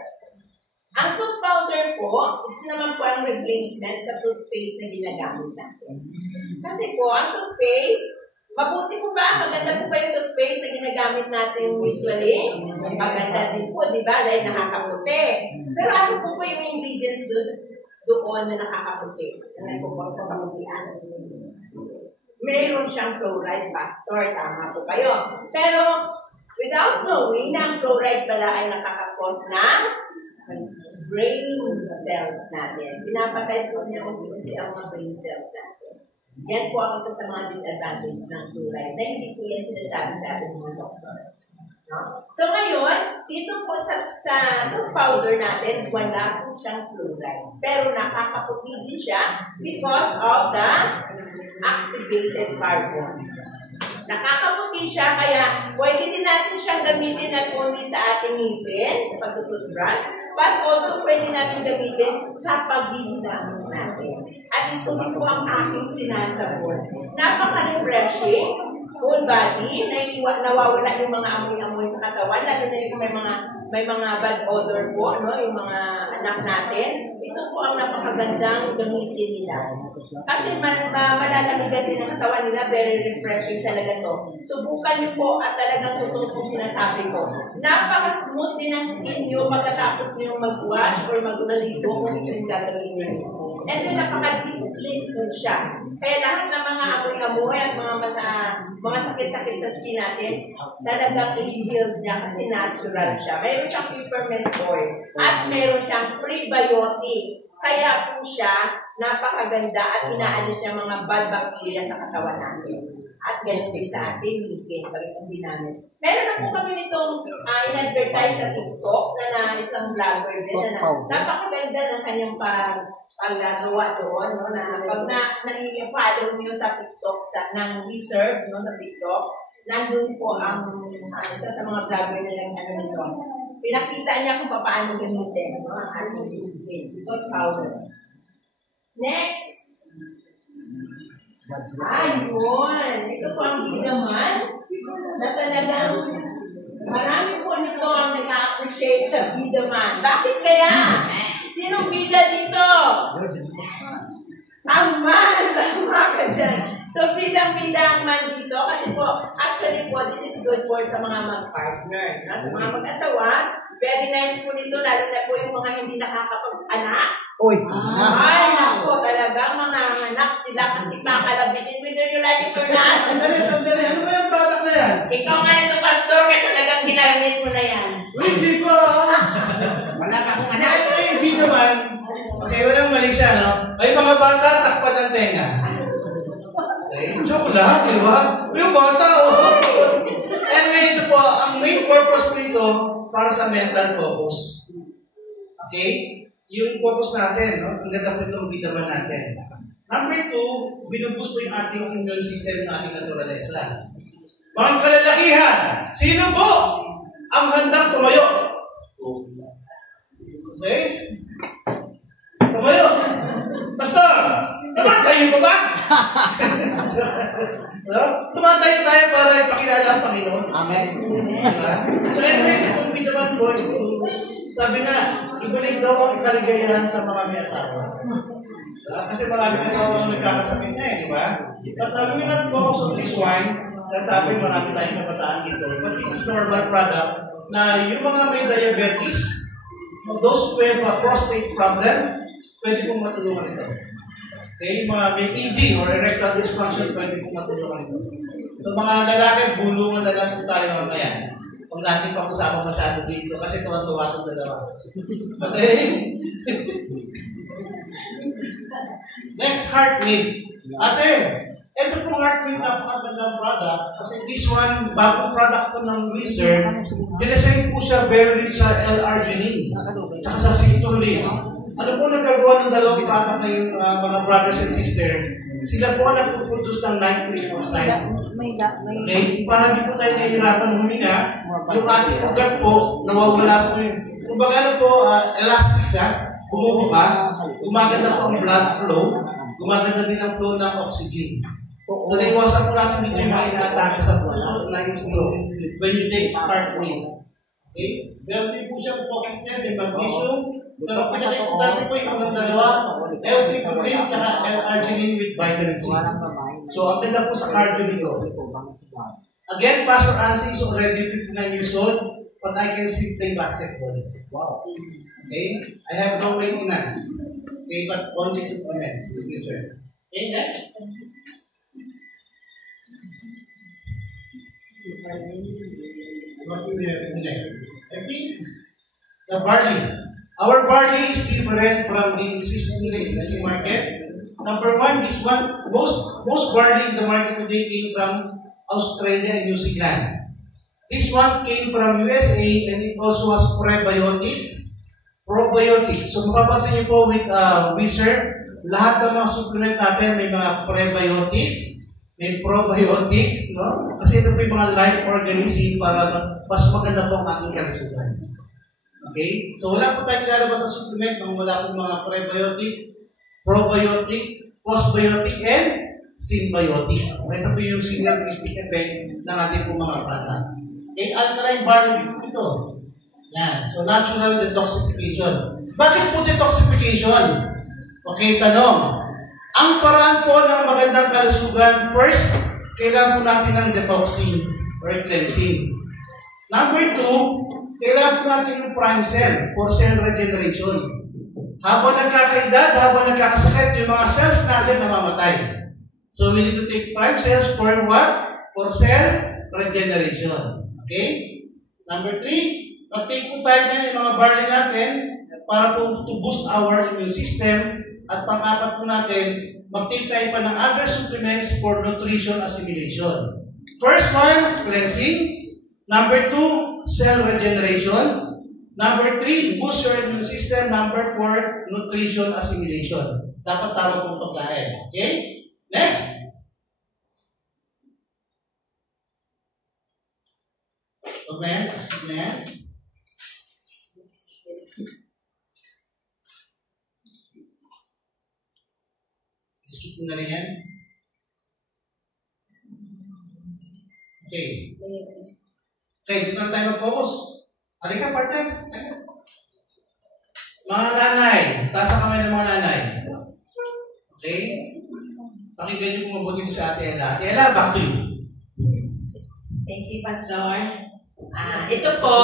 Ang tooth powder po, ito naman po ang replacement sa toothpaste na ginagamit natin. Kasi po, ang toothpaste, mabuti po ba? Maganda po ba yung toothpaste na ginagamit natin usually? Maganda din po, di ba? Dahil nakakaputi. Pero ano po po yung ingredients doon na nakakaputi? Na nagpupos na kaputian? Mayroon siyang fluoride pastor, tama po kayo. Pero, without knowing na ang fluoride pala ay nakakapos ng brain cells natin. Pinapatay po niya kung hindi ang mga brain cells natin. Yan po ang isa sa mga disadvantage ng fluoride na hindi po yan sinasabi sa ating mga doktor. No? So ngayon, dito po sa tooth powder natin, wala po siyang fluoride. Pero nakakaputi din siya because of the activated carbon. Nakakaputi siya, kaya pwede din natin siyang gamitin not only sa ating ngipin, sa pag-toothbrush, but also pwede natin gamitin sa pag-didamos natin. At ito din po ang aking sinasabon. Napaka-refreshing, whole body, nawawala yung mga amoy-amoy sa katawan, lalo na yung may mga bad odor po, no? Yung mga anak natin. Ito po ang napakagandang gamitin nila. Kasi malalamigan din ang katawan nila, very refreshing talaga to. Subukan niyo po at talagang totoo po sinasabi ko. Napaka-smooth din ang skin niyo pagkatapos niyo mag-wash or mag-maligo kung ito yung gagawin niyo. And then napaka-deep clean po siya. Kaya lahat ng mga amoy-amoy at mga sakit-sakit sa skin natin, talagang i-heal niya kasi natural siya. Mayroon siyang peppermint oil at mayroon siyang prebiotic. Kaya po siya napakaganda at inaalis niya mga bad bacteria sa katawan natin. At ganun din sa ating ngipin, pag-itong namin. Meron na po kami nitong in-advertise sa TikTok na isang vlogger din na napakaganda ng kanyang paggagawa doon, no, na pag nang-follow niyo sa TikTok ng reserve, no, sa TikTok, nandun po ang isa sa mga vlogger na nito. Pinakita niya kung paano gamitin, no, ang ating tooth powder. Next. Ayun. Ito po ang bidaman na talagang marami po nito ang nag-appreciate sa bidaman. Bakit kaya? Sinong bida dito? Ang man! Tama ka dyan. So, bidang-bida ang man dito kasi po, actually po, this is good for sa mga mag-partner. No? Sa mga mag-asawa, very nice po nito, lalo na po yung mga hindi nakakapag-anak. Ay, naku, talagang mga anak sila kasi kakalabitin whether you like it or not. Sandali. Ano ba yung product na yan? Ikaw nga nito, pastor, kaya talagang ginamit mo na yan. Hindi po! Wala ka kung anak. Yung B naman, okay, walang mali siya, no? Ay, mga bata, takpan ng tenga. Okay, joke lang, di ba? Yung bata, Anyway, ito po, ang main purpose po nito para sa mental focus. Okay? Yung focus natin, no? Ang ganda po itong bitaman natin. Number 2, binuboost po yung ating immune system ng ating naturalesa. Mga kalalakihan, sino po ang handang tumayo? Okay? Tumayo. Pastor, tumatayo pa ba? Tumatayo tayo para ipakilala ang Panginoon. Amen. So anyway, kung bitaman boys, sabi nga, ibalik daw ang kaligayahan sa mga may asawa. Kasi maraming asawa ang nagkakasakit na di ba? But we not focus on this one, at sabi marami tayong kabataan dito. But this is normal product na yung mga may diabetes, those who have a prostate problem, pwede pong matulungan ito. Okay, mga may ED or erectile dysfunction, pwede pong matulungan ito. So mga lalaki, bulungan na lang tayo mamaya. Kung natin pag-usapan masyado dito kasi tuwa-tuwa itong dalawa. Okay? Next, heart rate. Ate, ito pong heart rate napakagandang product kasi this one, bagong product ko ng Wizard, dinesign po siya very rich sa L-arginine saka sa citrulline. Ano po nagagawa ng dalawang product na yung mga brothers and sisters? Sila po ang nagpo-produce ng nitrate oxide. Okay? Para di po tayo nahihirapan huminga, yung ating ugat po, nawawala po yung, kumbaga ano po, elastic siya, bumubuka, gumaganda po ang blood flow, gumaganda din ang flow ng oxygen. So, naiwasan po natin dito yung mga ina-atake sa puso na stroke when you take part in it. Okay? Meron din po siya pocket niya, may magnesium. Pero pinakita natin po yung mga dalawa, L-citrulline at L-arginine with vitamin C. So, ang ganda po sa cardio nito. Again, Pastor Ansi is already 59 years old, but I can still play basketball. Wow. Okay? I have no maintenance. Okay, but only supplements. Yes, sir. Okay, next. What do we have next? I think the barley. Our barley is different from the existing market. Number one, this one, most barley in the market today came from Australia and New Zealand. This one came from USA and it also has probiotic. So mapapansin niyo po with Wizard, lahat ng mga supplement natin may mga prebiotic, may probiotic, no? Kasi ito po yung mga life organism para mas maganda po ang ating kalusugan. Okay? So wala po tayong lalabas sa supplement nang wala po mga prebiotic, probiotic, postbiotic, and symbiotic. Ito po yung synergistic effect ng ating po mga product. Okay? Alkaline barley ito. Yan. So natural detoxification. Bakit po detoxification? Okay, tanong. Ang paraan po ng magandang kalusugan, first, kailangan po natin ng detoxing or cleansing. Number two, kailangan po natin yung prime cell for cell regeneration. Habang nagkakaedad, habang nagkakasakit, yung mga cells natin namamatay. So we need to take prime cells for what? For cell regeneration. Okay? Number three, mag-take po tayo ng mga barley natin para po to boost our immune system. At pang-apat po natin, mag-take tayo pa ng other supplements for nutrition assimilation. First one, cleansing. Number two, cell regeneration. Number three, boost your immune system. Number four, nutrition assimilation. Dapat tama pong pagkain. Okay? Next. Supplement. Skip mo na rin yan. Okay. Okay, dito na tayo mag-focus. Halika, partner. Mga nanay. Taas ang kamay ng mga nanay. Okay? Pakinggan niyo kung mabuti sa Ate Ella. Ate Ella, back to you. Thank you, Pastor. Ito po,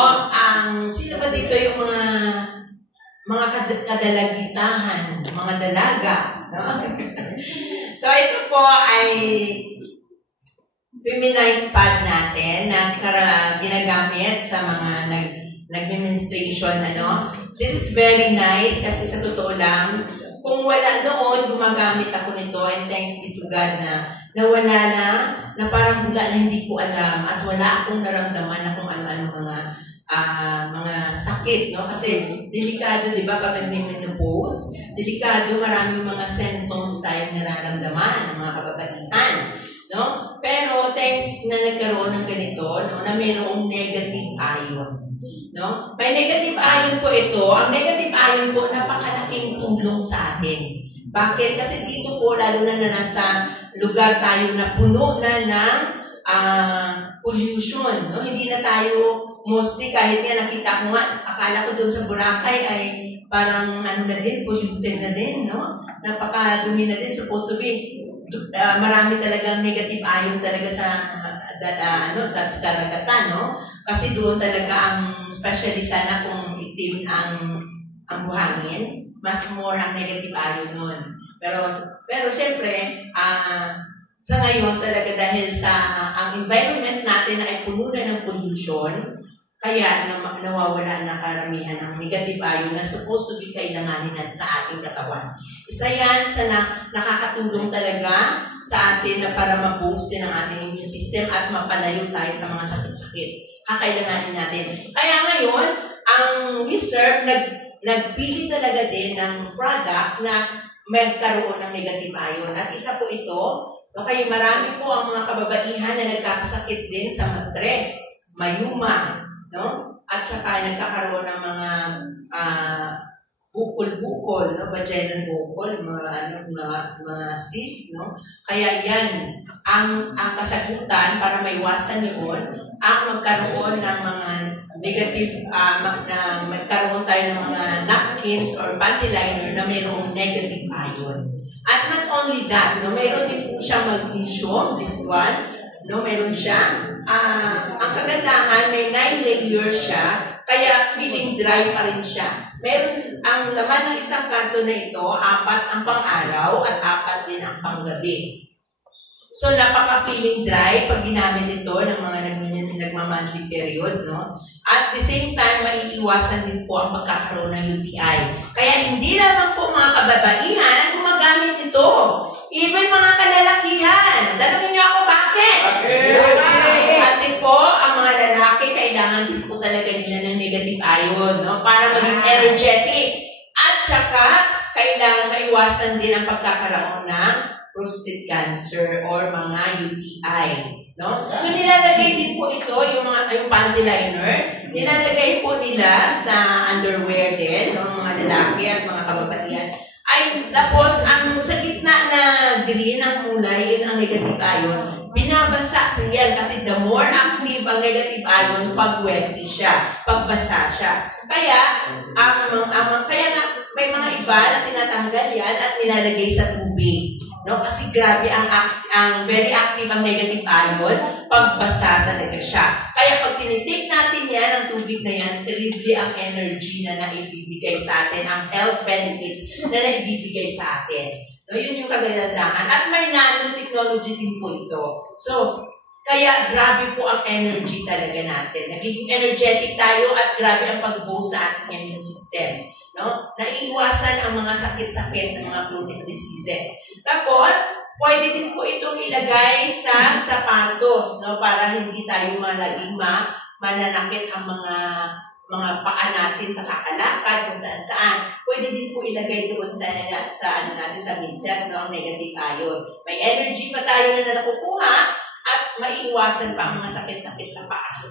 sino ba dito yung mga kadalagitahan, mga dalaga, no? So, ito po ay feminine pad natin na ginagamit sa mga nag-menstruation, ano. This is very nice kasi sa totoo lang, kung wala noon, gumagamit ako nito and thanks be to God na nawala na parang wala na hindi ko alam at wala akong naramdaman na kung ano-ano mga sakit, no? Kasi delikado, di ba, pag nag-menopause, delikado, maraming mga symptoms tayong nararamdaman ng mga kababaihan, no? Pero thanks na nagkaroon ng ganito, no, na mayroong negative ion, no? May negative ion po ito. Ang negative ion po, napakalaking tulong sa atin. Bakit? Kasi dito po, lalo na nasa lugar tayo na puno na ng pollution, no? Hindi na tayo mostly, kahit nga nakita ko nga, akala ko doon sa Boracay ay parang ano na din, polluted na din, no? Napakadumi na din, supposed to be, marami talagang negative ion talaga sa sa karagatan, no? Kasi doon talaga ang especially sana kung itim ang buhangin, mas more ang negative ion nun. Pero syempre, sa ngayon talaga dahil sa ang environment natin na ay puno na ng pollution, kaya nawawala na karamihan ng negative ion na supposed to be kailanganin sa ating katawan. Isa yan sa nakakatulong talaga sa atin na para ma-boost din ang ating immune system at mapalayo tayo sa mga sakit-sakit. Kakailanganin natin. Kaya ngayon, ang Wizard nagpili talaga din ng product na magkaroon ng negative ion. At isa po ito, kaya marami po ang mga kababaihan na nagkakasakit din sa matres, mayuma, no? At saka nagkakaroon ng mga bukol-bukol, no? Vaginal bukol, mga cysts, no? Kaya yan, ang kasagutan para maiwasan yun, ang magkaroon ng mga negative, magkaroon tayo ng mga napkins or panty liner na mayroong negative ion. At not only that, no, mayroon din po siya magnesium, this one, no, mayroon siya. Ang kagandahan, may 9 layers siya, kaya feeling dry pa rin siya. Meron, ang laman ng isang kanto na ito, 4 ang pang-araw at 4 din ang pang-gabi. So, napaka-feeling dry pag ginamit ito ng mga nagmamonthly period, no? At the same time, maiiwasan din po ang pagkakaroon ng UTI. Kaya hindi lamang po mga kababaihan ang gumagamit nito. Even mga kalalakihan. Tanungin niyo ako, bakit? Kasi po, ang mga lalaki, kailangan din po talaga nila ng negative ion, no? Para maging energetic. At saka, kailangan maiwasan din ang pagkakaroon ng prostate cancer or mga UTI, no? So nilalagay din po ito yung panty liner, nilalagay po nila sa underwear din, no, mga lalaki at mga kababaihan. Ay tapos ang sa gitna na green ang kulay, yun ang negative ion. Binabasa po yan kasi the more active ang negative ion pag wet siya, pag basa siya. Kaya kaya nga may mga iba na tinatanggal yan at nilalagay sa tubig. No, kasi grabe ang very active ang negative ion pag basa talaga siya. Kaya pag tinitake natin yan, ang tubig na yan, terribly ang energy na naibibigay sa atin, ang health benefits na naibibigay sa atin. No, yun yung kagandahan. At may nanotechnology din po ito. So, kaya grabe po ang energy talaga natin. Nagiging energetic tayo at grabe ang pag-boost sa ating immune system. No? Naiiwasan ang mga sakit-sakit ng mga chronic diseases. Tapos, pwede din po itong ilagay sa sapatos, no? Para hindi tayo laging mananakit ang mga paa natin sa kakalakad kung saan-saan. Pwede din po ilagay doon sa natin sa medyas, no? Ang negative ion. May energy pa tayo na nakukuha at maiiwasan pa ang mga sakit-sakit sa paa.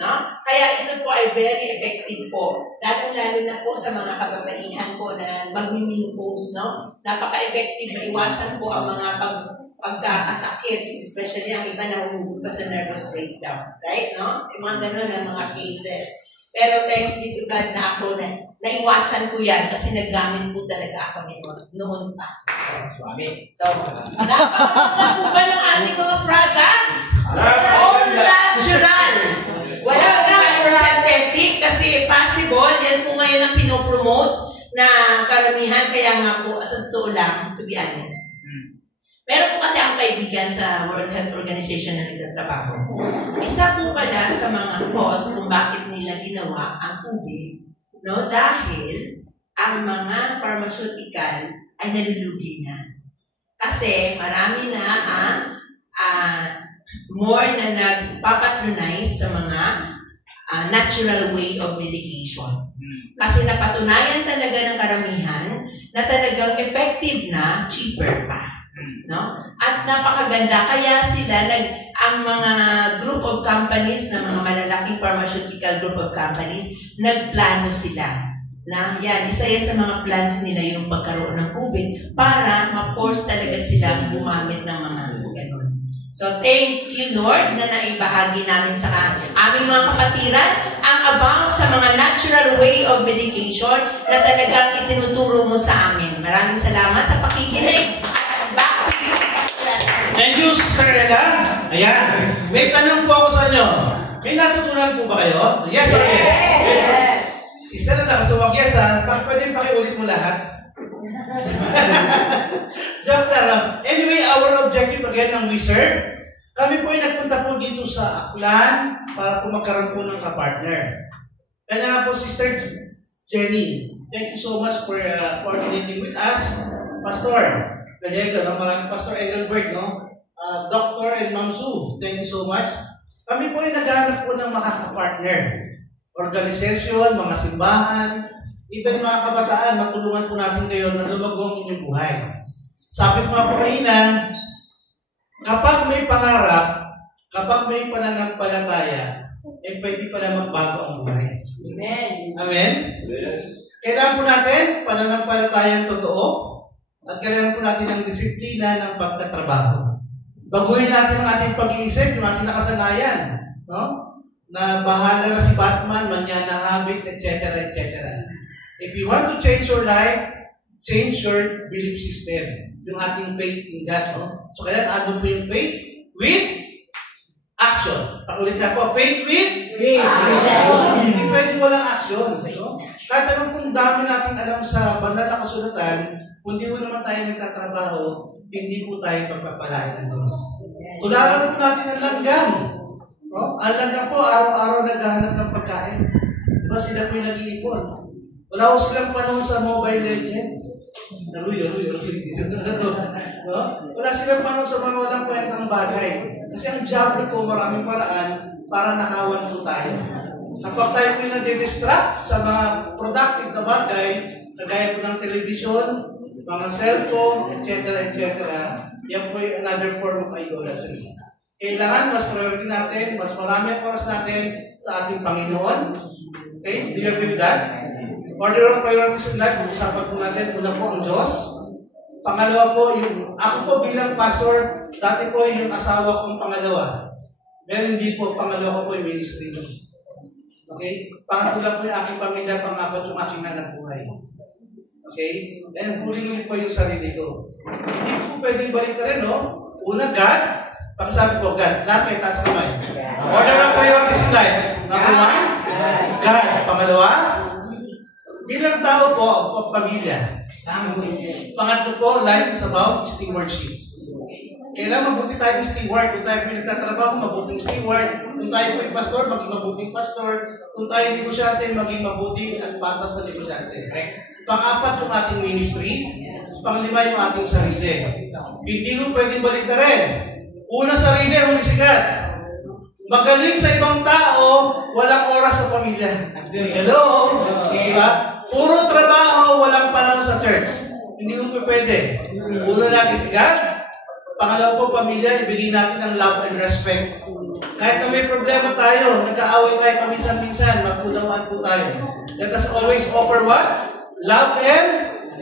No? Kaya ito po ay very effective po. Lalo na po sa mga kababaihan po na magmi-menopause, no? Napaka-effective, maiwasan po ang mga pagkakasakit, especially ang iba na humugot pa sa nervous breakdown. Right? No? Yung mga ganun ang mga cases. Pero thanks be to God na ako naiwasan ko yan kasi naggamit po talaga ako noon pa. So, napakaganda po ba ng ating mga products? All natural. Wala na synthetic kasi possible. Yan po ngayon ang pinopromote na karamihan. Kaya nga po, sa totoo lang, to be honest. Meron po kasi ang kaibigan sa World Health Organization na nagtatrabaho. Isa po pala sa mga cause kung bakit nila ginawa ang tubig, no? Dahil ang mga pharmaceutical ay nalulugi na. Kasi marami na ang more na nagpapatronize sa mga natural way of medication. Kasi napatunayan talaga ng karamihan na talagang effective na, cheaper pa. No? At napakaganda. Kaya sila, ang mga group of companies, na mga malalaking pharmaceutical group of companies, nagplano sila. Na yan, isa yan sa mga plans nila yung pagkaroon ng COVID para ma-force talaga silang gumamit ng mga ganun. So, thank you, Lord, na naibahagi namin sa aming mga kapatiran ang about sa mga natural way of medication na talagang itinuturo mo sa amin. Maraming salamat sa pakikinig. Back to you, Thank you, Sister Ella. Ayan. May tanong po ako sa inyo. May natutunan po ba kayo? Yes or yes? Yes. Sister na nakasuwag yes, ha? Pwede pakiulit mo lahat? Joke lang. Anyway, our objective again ng Wizard, kami po ay nagpunta po dito sa Aklan para po magkaroon po ng kapartner. Kaya nga po, Sister Jenny, thank you so much for coordinating with us. Pastor Gallego, no? Maraming Pastor Engelbert, no? Dr. and Ma'am Sue, thank you so much. Kami po ay naghahanap po ng makakapartner. Organisasyon, mga simbahan, Even mga kabataan, matulungan po natin kayo na lumago ang inyong buhay. Sabi ko nga po kanina, kapag may pangarap, kapag may pananampalataya, pwede pala magbago ang buhay. Amen. Amen? Yes. Kailangan po natin pananampalatayang totoo at kailangan po natin ng disiplina ng pagtatrabaho. Baguhin natin ang ating pag-iisip, yung ating nakasanayan. No? Na bahala na si Batman, manyana habit, etc. etc. If you want to change your life, change your belief system. Yung ating faith in God. No? So kailangan add po yung faith with action. Pakulit na po, faith with action. Hindi pwedeng walang action. No? Kahit anong kung dami natin alam sa banal na kasulatan, kung di mo naman tayo nagtatrabaho, hindi po tayo pagpapalain ng Diyos. Tularan po natin ang langgam. No? Ang langgam po, araw-araw naghahanap ng pagkain. Diba sila po yung nag-iipon? Wala ko silang panahon sa Mobile Legends. Naluyo. No? Wala silang panahon sa mga walang kwentang bagay. Kasi ang job po, maraming paraan para nakawan po tayo. Kapag tayo po yung nadidistract sa mga productive na bagay, kagaya po ng television, mga cellphone, etc. Yan po yung another form of idolatry. Kailangan mas priority natin, mas marami ang oras natin sa ating Panginoon. Okay? Do you agree with that? Order of priorities in life, usapan po natin, una po ang Diyos. Pangalawa po, ako po bilang pastor, dati po yung asawa kong pangalawa. Pero hindi po, pangalawa ko po yung ministry. Okay? Pangatlo lang po yung aking pamilya, pangapat yung aking hanap buhay. Okay? And huling po yung sarili ko. Hindi po pwedeng balik na rin, no? Una, God. Pakisabi po, God. Lahat kayo taas kamay. Order of priorities in life. Number one, God. Pangalawa, bilang tao po, pamilya. Pangatlo po, life is about stewardship. Kailangan mabuti tayong steward. Kung tayo po nagtatrabaho, mabuting steward. Kung tayo po pastor, maging mabuting pastor. Kung tayo negosyante, maging mabuti at patas na negosyante. Pang-apat yung ating ministry. Pang-lima yung ating sarili. Hindi ko pwedeng balik na rin. Una sarili, huli sigat. Magaling sa ibang tao, walang oras sa pamilya. Hello? Diba? Puro trabaho, walang panahon sa church. Hindi ko pwede. Una lagi sigat. Pangalawa po, pamilya, ibigay natin ang love and respect. Kahit na may problema tayo, nagkaaway tayo paminsan-minsan, magpulawaan po tayo. Let us always offer what? Love and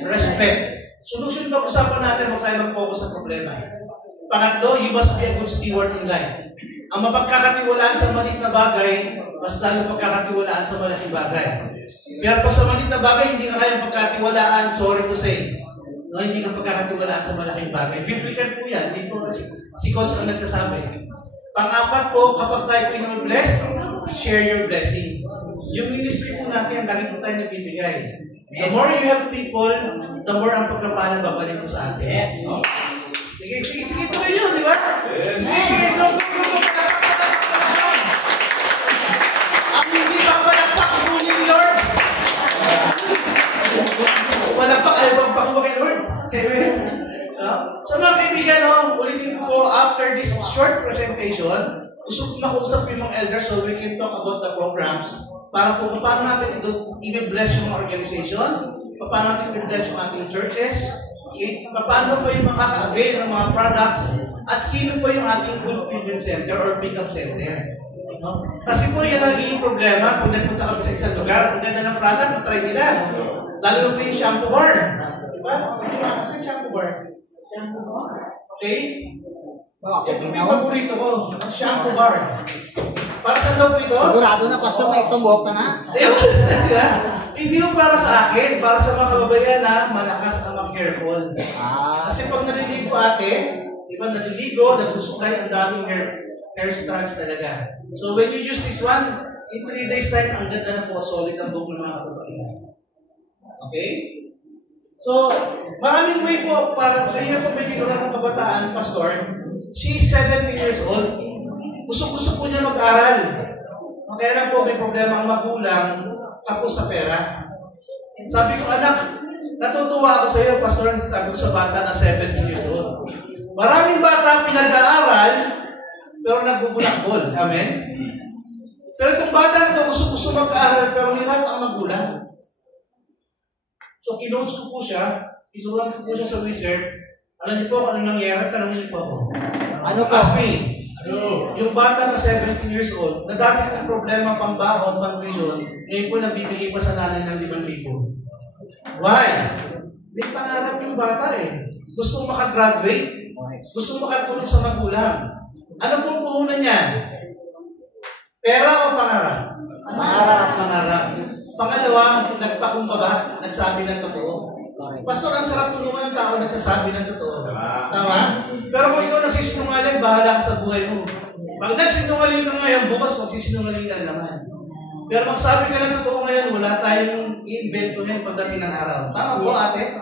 respect. Solution pa usapan natin, huwag tayo mag-focus sa problema. Pangatlo, you must be a good steward in life. Ang mapagkakatiwalaan sa maliit na bagay, mas lalo pagkakatiwalaan sa malaking bagay. Pero pag sa maliit na bagay, hindi ka kayang pagkatiwalaan, sorry to say. No, hindi ka pagkakatiwalaan sa malaking bagay. Biblical po yan. Hindi po si Coach ang nagsasabi. Pang-apat po, kapag tayo po yung blessed, share your blessing. Yung ministry po natin, lagi po tayo nabibigay. The more you have people, the more ang pagkapalan babalik po sa atin. Yes. No? Sige, tuloy yun, di ba? Sige, go. Ang hindi pa palagpak, sunin ni Lord. Palagpak, ayaw bang pakuha kay Lord? Amen. So mga kaibigan, ulitin ko po, after this short presentation, gusto ko makausap yung mga elders so we can talk about the programs para po paano natin i-bless yung mga organization, paano natin i-bless yung ating churches, paano po yung makaka-avail ng mga products, at sino po yung ating fulfillment center or pick-up center. No? Kasi po yan ang naging problema kung nagpunta kami sa isang lugar, ang ganda ng product, matry nila. Lalo po yung shampoo bar. Diba? Kasi yung shampoo bar. Okay? Ito yung paborito ko, ang shampoo bar. Para saan daw po ito? Sigurado na, Pastor, may itong buhok na na. Hindi mo para sa akin, para sa mga kababayan na malakas at mag-careful. Kasi pag naliligo ate, di ba naliligo, nagsusukay ang daming hair strands talaga. So when you use this one, in 3 days time, ang ganda na po, solid ang buhok ng mga kababayan. Okay? So, maraming way po para kanina po may tinurang ng kabataan, Pastor. She's 17 years old. Gusto po niya mag-aral. Kaya lang po may problema ang magulang tapos sa pera. Sabi ko, anak, natutuwa ako sa iyo, Pastor. Sabi ko sa bata na 17 years old. Maraming bata pinag-aaral pero nagbubulakbol. Amen? Pero itong bata na ito gusto mag-aaral pero hirap ang magulang. So, kinoach ko po siya, tinuruan ko po siya sa wizard. Alam niyo po kung ano nangyari, tanongin niyo po ako. Ano po? Ask me. Yung bata na 17 years old, na dati ng problema pambahon, pang-tuition, ngayon po nagbibigay pa sa nanay ng 5,000. Why? May pangarap yung bata eh. Gusto makagraduate. Gusto makatulong sa magulang. Ano pong puhunan niya? Pera o pangarap? Pangarap. Pangalawa, nagpakumbaba, nagsabi ng totoo. Pastor, ang sarap tulungan ng tao nagsasabi ng totoo. Tama? Pero kung ikaw nagsisinungaling, bahala ka sa buhay mo. Pag nagsinungaling ka ngayon, bukas magsisinungaling ka naman. Pero magsabi ka ng totoo ngayon, wala tayong i-inventuhin pagdating ng araw. Tama po, ate?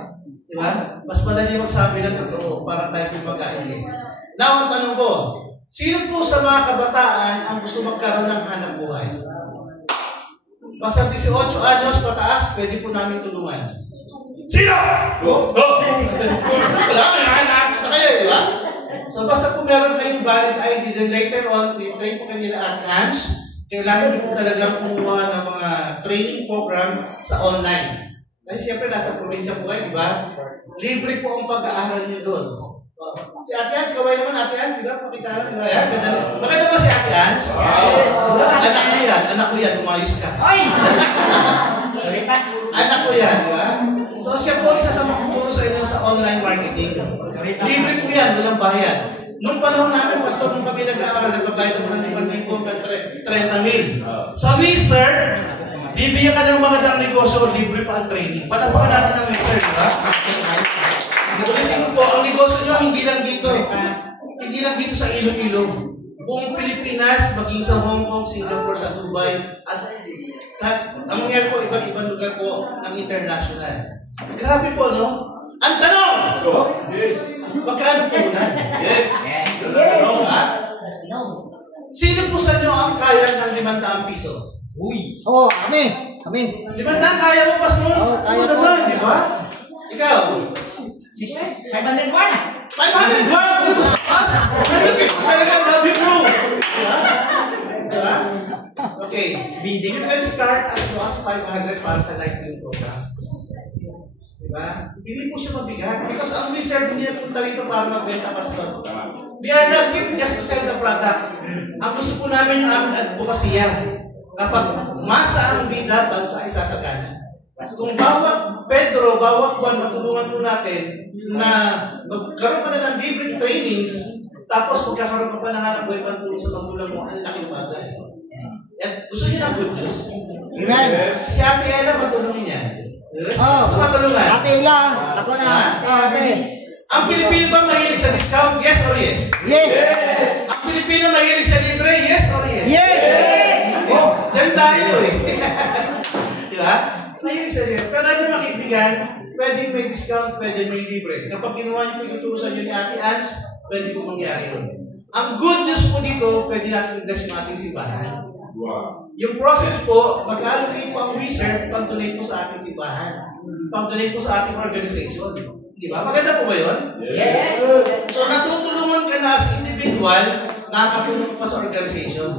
Diba? Mas madali magsabi ng totoo para tayo pagkain. Now, ang tanong ko, sino po sa mga kabataan ang gusto magkaroon ng hanap buhay? Basta 18 anyos pataas, pwede po namin tulungan. Sino? Go! Wala, hanap na kayo, di ba? So, basta po meron kayong valid ID, then later on, i-train po kanila at hands. Kailangan nyo po talagang kumuha ng mga training program sa online. Kasi siyempre, nasa probinsya po kayo, di ba? Libre po ang pag-aaral nyo doon. Si Ate Hans, kaway naman Ate Hans, di ba? Pakita lang, di ba? Maganda ba si Ate Hans? Yes! Anak ko yan, umayos ka. Ay! Anak ko yan, di ba? So siya po isa sa makuturo sa inyo sa online marketing. Libre po yan, walang bayad. Nung panahon namin, Pastor, nung kami nag-aaral, nagbabayad ako ng 5,000 sa Wizard, bibigyan ka ng magandang negosyo, libre pa ang training. Patapakan natin ang Wizard, di ba? Ulitin ko po, ang negosyo nyo hindi lang dito eh. Hindi lang dito sa Iloilo. Buong Pilipinas, maging sa Hong Kong, Singapore, sa Dubai, at ang mangyari po, ibang lugar po ng international. Grabe po, no? Ang tanong! Yes! Magkano po na? Yes! Tanong, ha? Sino po sa inyo ang kaya ng 500 piso? Uy! Oh, amen. Amen. 500 kaya mo, Pastor? Oo, kaya po. naman, di ba? Ikaw? 500 buwan! 500 buwan! Talagang love you, bro! Diba? Okay. You can start as low as 500 para sa lightning program. Diba? Hindi po siya mabigat. Because ang wizard hindi na punta rito para magbenta, Pastor. We are not here just to sell the product. Ang gusto po namin yung aming advokasya. Kapag masa ang bida, bansa ay sasagana. Kung bawat Pedro, bawat buwan, matulungan po natin na magkaroon ka na ng libreng trainings, tapos magkakaroon ka pa ng hanap buhay pantulong sa magulang mo, ang laking bagay. At gusto niyo ng good news? Amen. Si Ate Ella matulungin niya. Oh, gusto matulungan? Ate Ella, ako na. Ate. Ang Pilipino bang mahilig sa discount? Yes or yes? Yes. Ang Pilipino mahilig sa libre? Yes or yes? Yes. Oh, dyan tayo eh. Di ba? Mahilig sa libre. Pero ano mga kaibigan, pwedeng may discount, pwedeng may libre. Kapag ginawa niyo po ituturo sa inyo ni Ate Ans, pwede po mangyari yun. Ang good news po dito, pwede natin i-bless yung ating simbahan. Wow. Yung process po, mag-allocate po ang wizard, pag-donate po sa ating simbahan. Pag-donate po sa ating organization. Di ba? Maganda po ba yun? Yes! So, natutulungan ka na as individual, nakakatulong pa sa organization.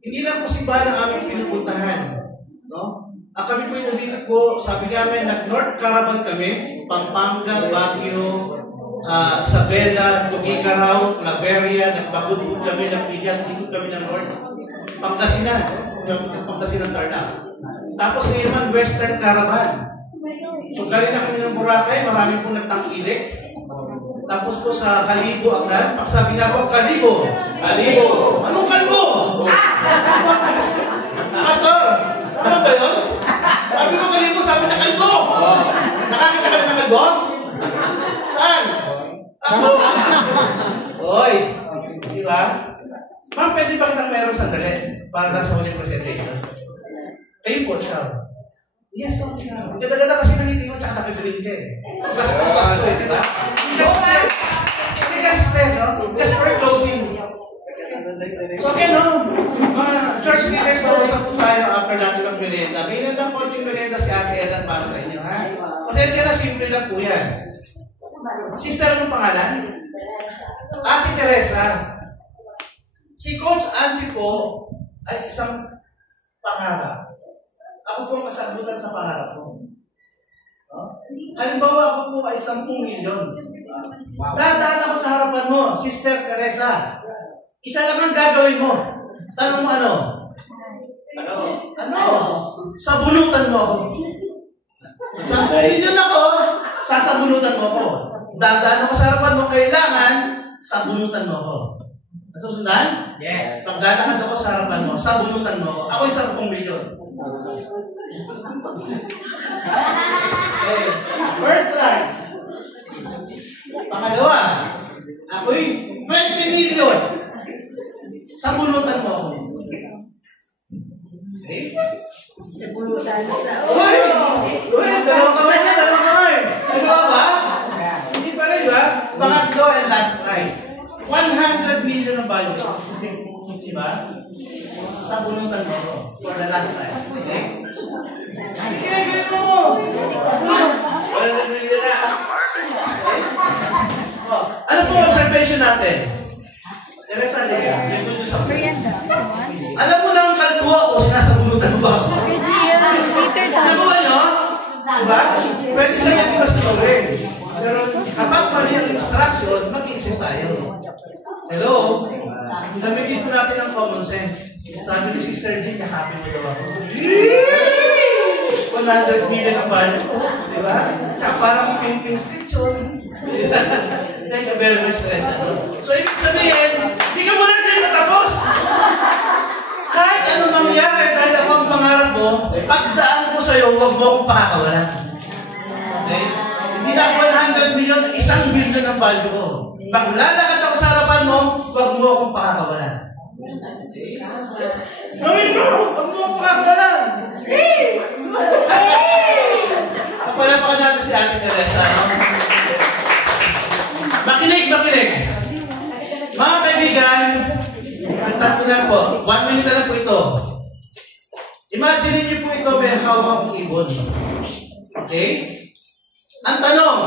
Hindi lang po simbahan ang aming pinupuntahan. No? Kami po yung umikat po, sabi namin, nag-North Caravan kami, Pampanga, Baguio, Isabela, Tugigaraw, Claveria, nagpagudpud kami, nagpigyan, ikot kami ng North. Pangasinan, Pangasinan Tarlac. Tapos ngayon naman, Western Caravan. So, galing na kami ng Boracay, marami po nagtangkilik. Tapos po sa Kalibo, Aklan, pagsabi na po, Kalibo. Kalibo. Anong kalbo? Pastor, ano ba yun? Sabi ko Kalibo, sabi na kalbo. Nakakita ka na ng kalbo? Saan? Ako. Oy, di ba? Ma'am, pwede ba kitang meron sandali para nasa ulit presentation? Kayo po, siya. Yes, okay na. Ganda-ganda kasi nangiti mo tsaka nakibirin ka eh. Pasko eh, di ba? Hindi ka sister, no? Just for closing. So again, no? Mga church leaders, mag-usap po tayo after natin ng merienda. May nandang konting merienda si Ate Ella para sa inyo, ha? Pasensya na, simple lang po yan. Sister, anong pangalan? Ate Teresa. Si Coach Ansi po ay isang pangarap. Ako po ang kasagutan sa pangarap ko. No? Halimbawa, ako po ay 10 milyon. Dadaan ako sa harapan mo, Sister Teresa. Isa lang ang gagawin mo. Tanong mo ano? Ano? Sabunutan mo ako. 10 milyon ako, sasabunutan mo ako. Dadaan ako sa harapan mo, kailangan sabunutan mo ako. Nasusundan? Yes. Pag dadaan ako sa harapan mo, sabunutan mo ako. Ako ay 10 milyon. Okay. First try. Pangalawa, ako ay 20 million. Sabunutan mo ako. Okay? Uy, dalawang kamay na, dalawang kamay. Nagawa ba? Hindi pa rin ba? Pangatlo and last prize. 100 million ang value. Diba? Sabunutan mo ako for the last time. Okay? Sige, gawin mo! 100 million na. Oh, ano po observation natin? Teresa, alam mo na ang kalkuha ko, sinasabunutan mo ba ako? Nakuha nyo? Diba? Pwede sa natin masunurin. Pero kapag mali ang instruction, mag-iisip tayo. Hello? Gamitin po natin ang common sense. Sabi ni Sister Jean, happy mo daw ako. 100 million ang value ko. Diba? Tsaka parang ping-ping stitch yun. Thank you very much, Teresa. So, ibig sabihin, hindi ka muna din natapos. Kahit ano mangyari, kahit ako ang pangarap mo, pagdaan ko sa'yo, huwag mo akong pakakawalan. Okay? Hindi na 100 million, 1 billion ang value ko. Pag lalakad ako sa harapan mo, huwag mo akong pakakawalan. Gawin mo! Huwag mo akong pakakawalan! Kapalapakan natin si Ate Teresa, no? Makinig! Mga kaibigan, nagtatapos na po. 1 minute na lang po ito. Imagine niyo po ito may hawak ibon. Okay? Ang tanong,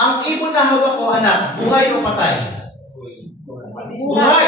ang ibon na hawak ko, anak, buhay o patay? Buhay!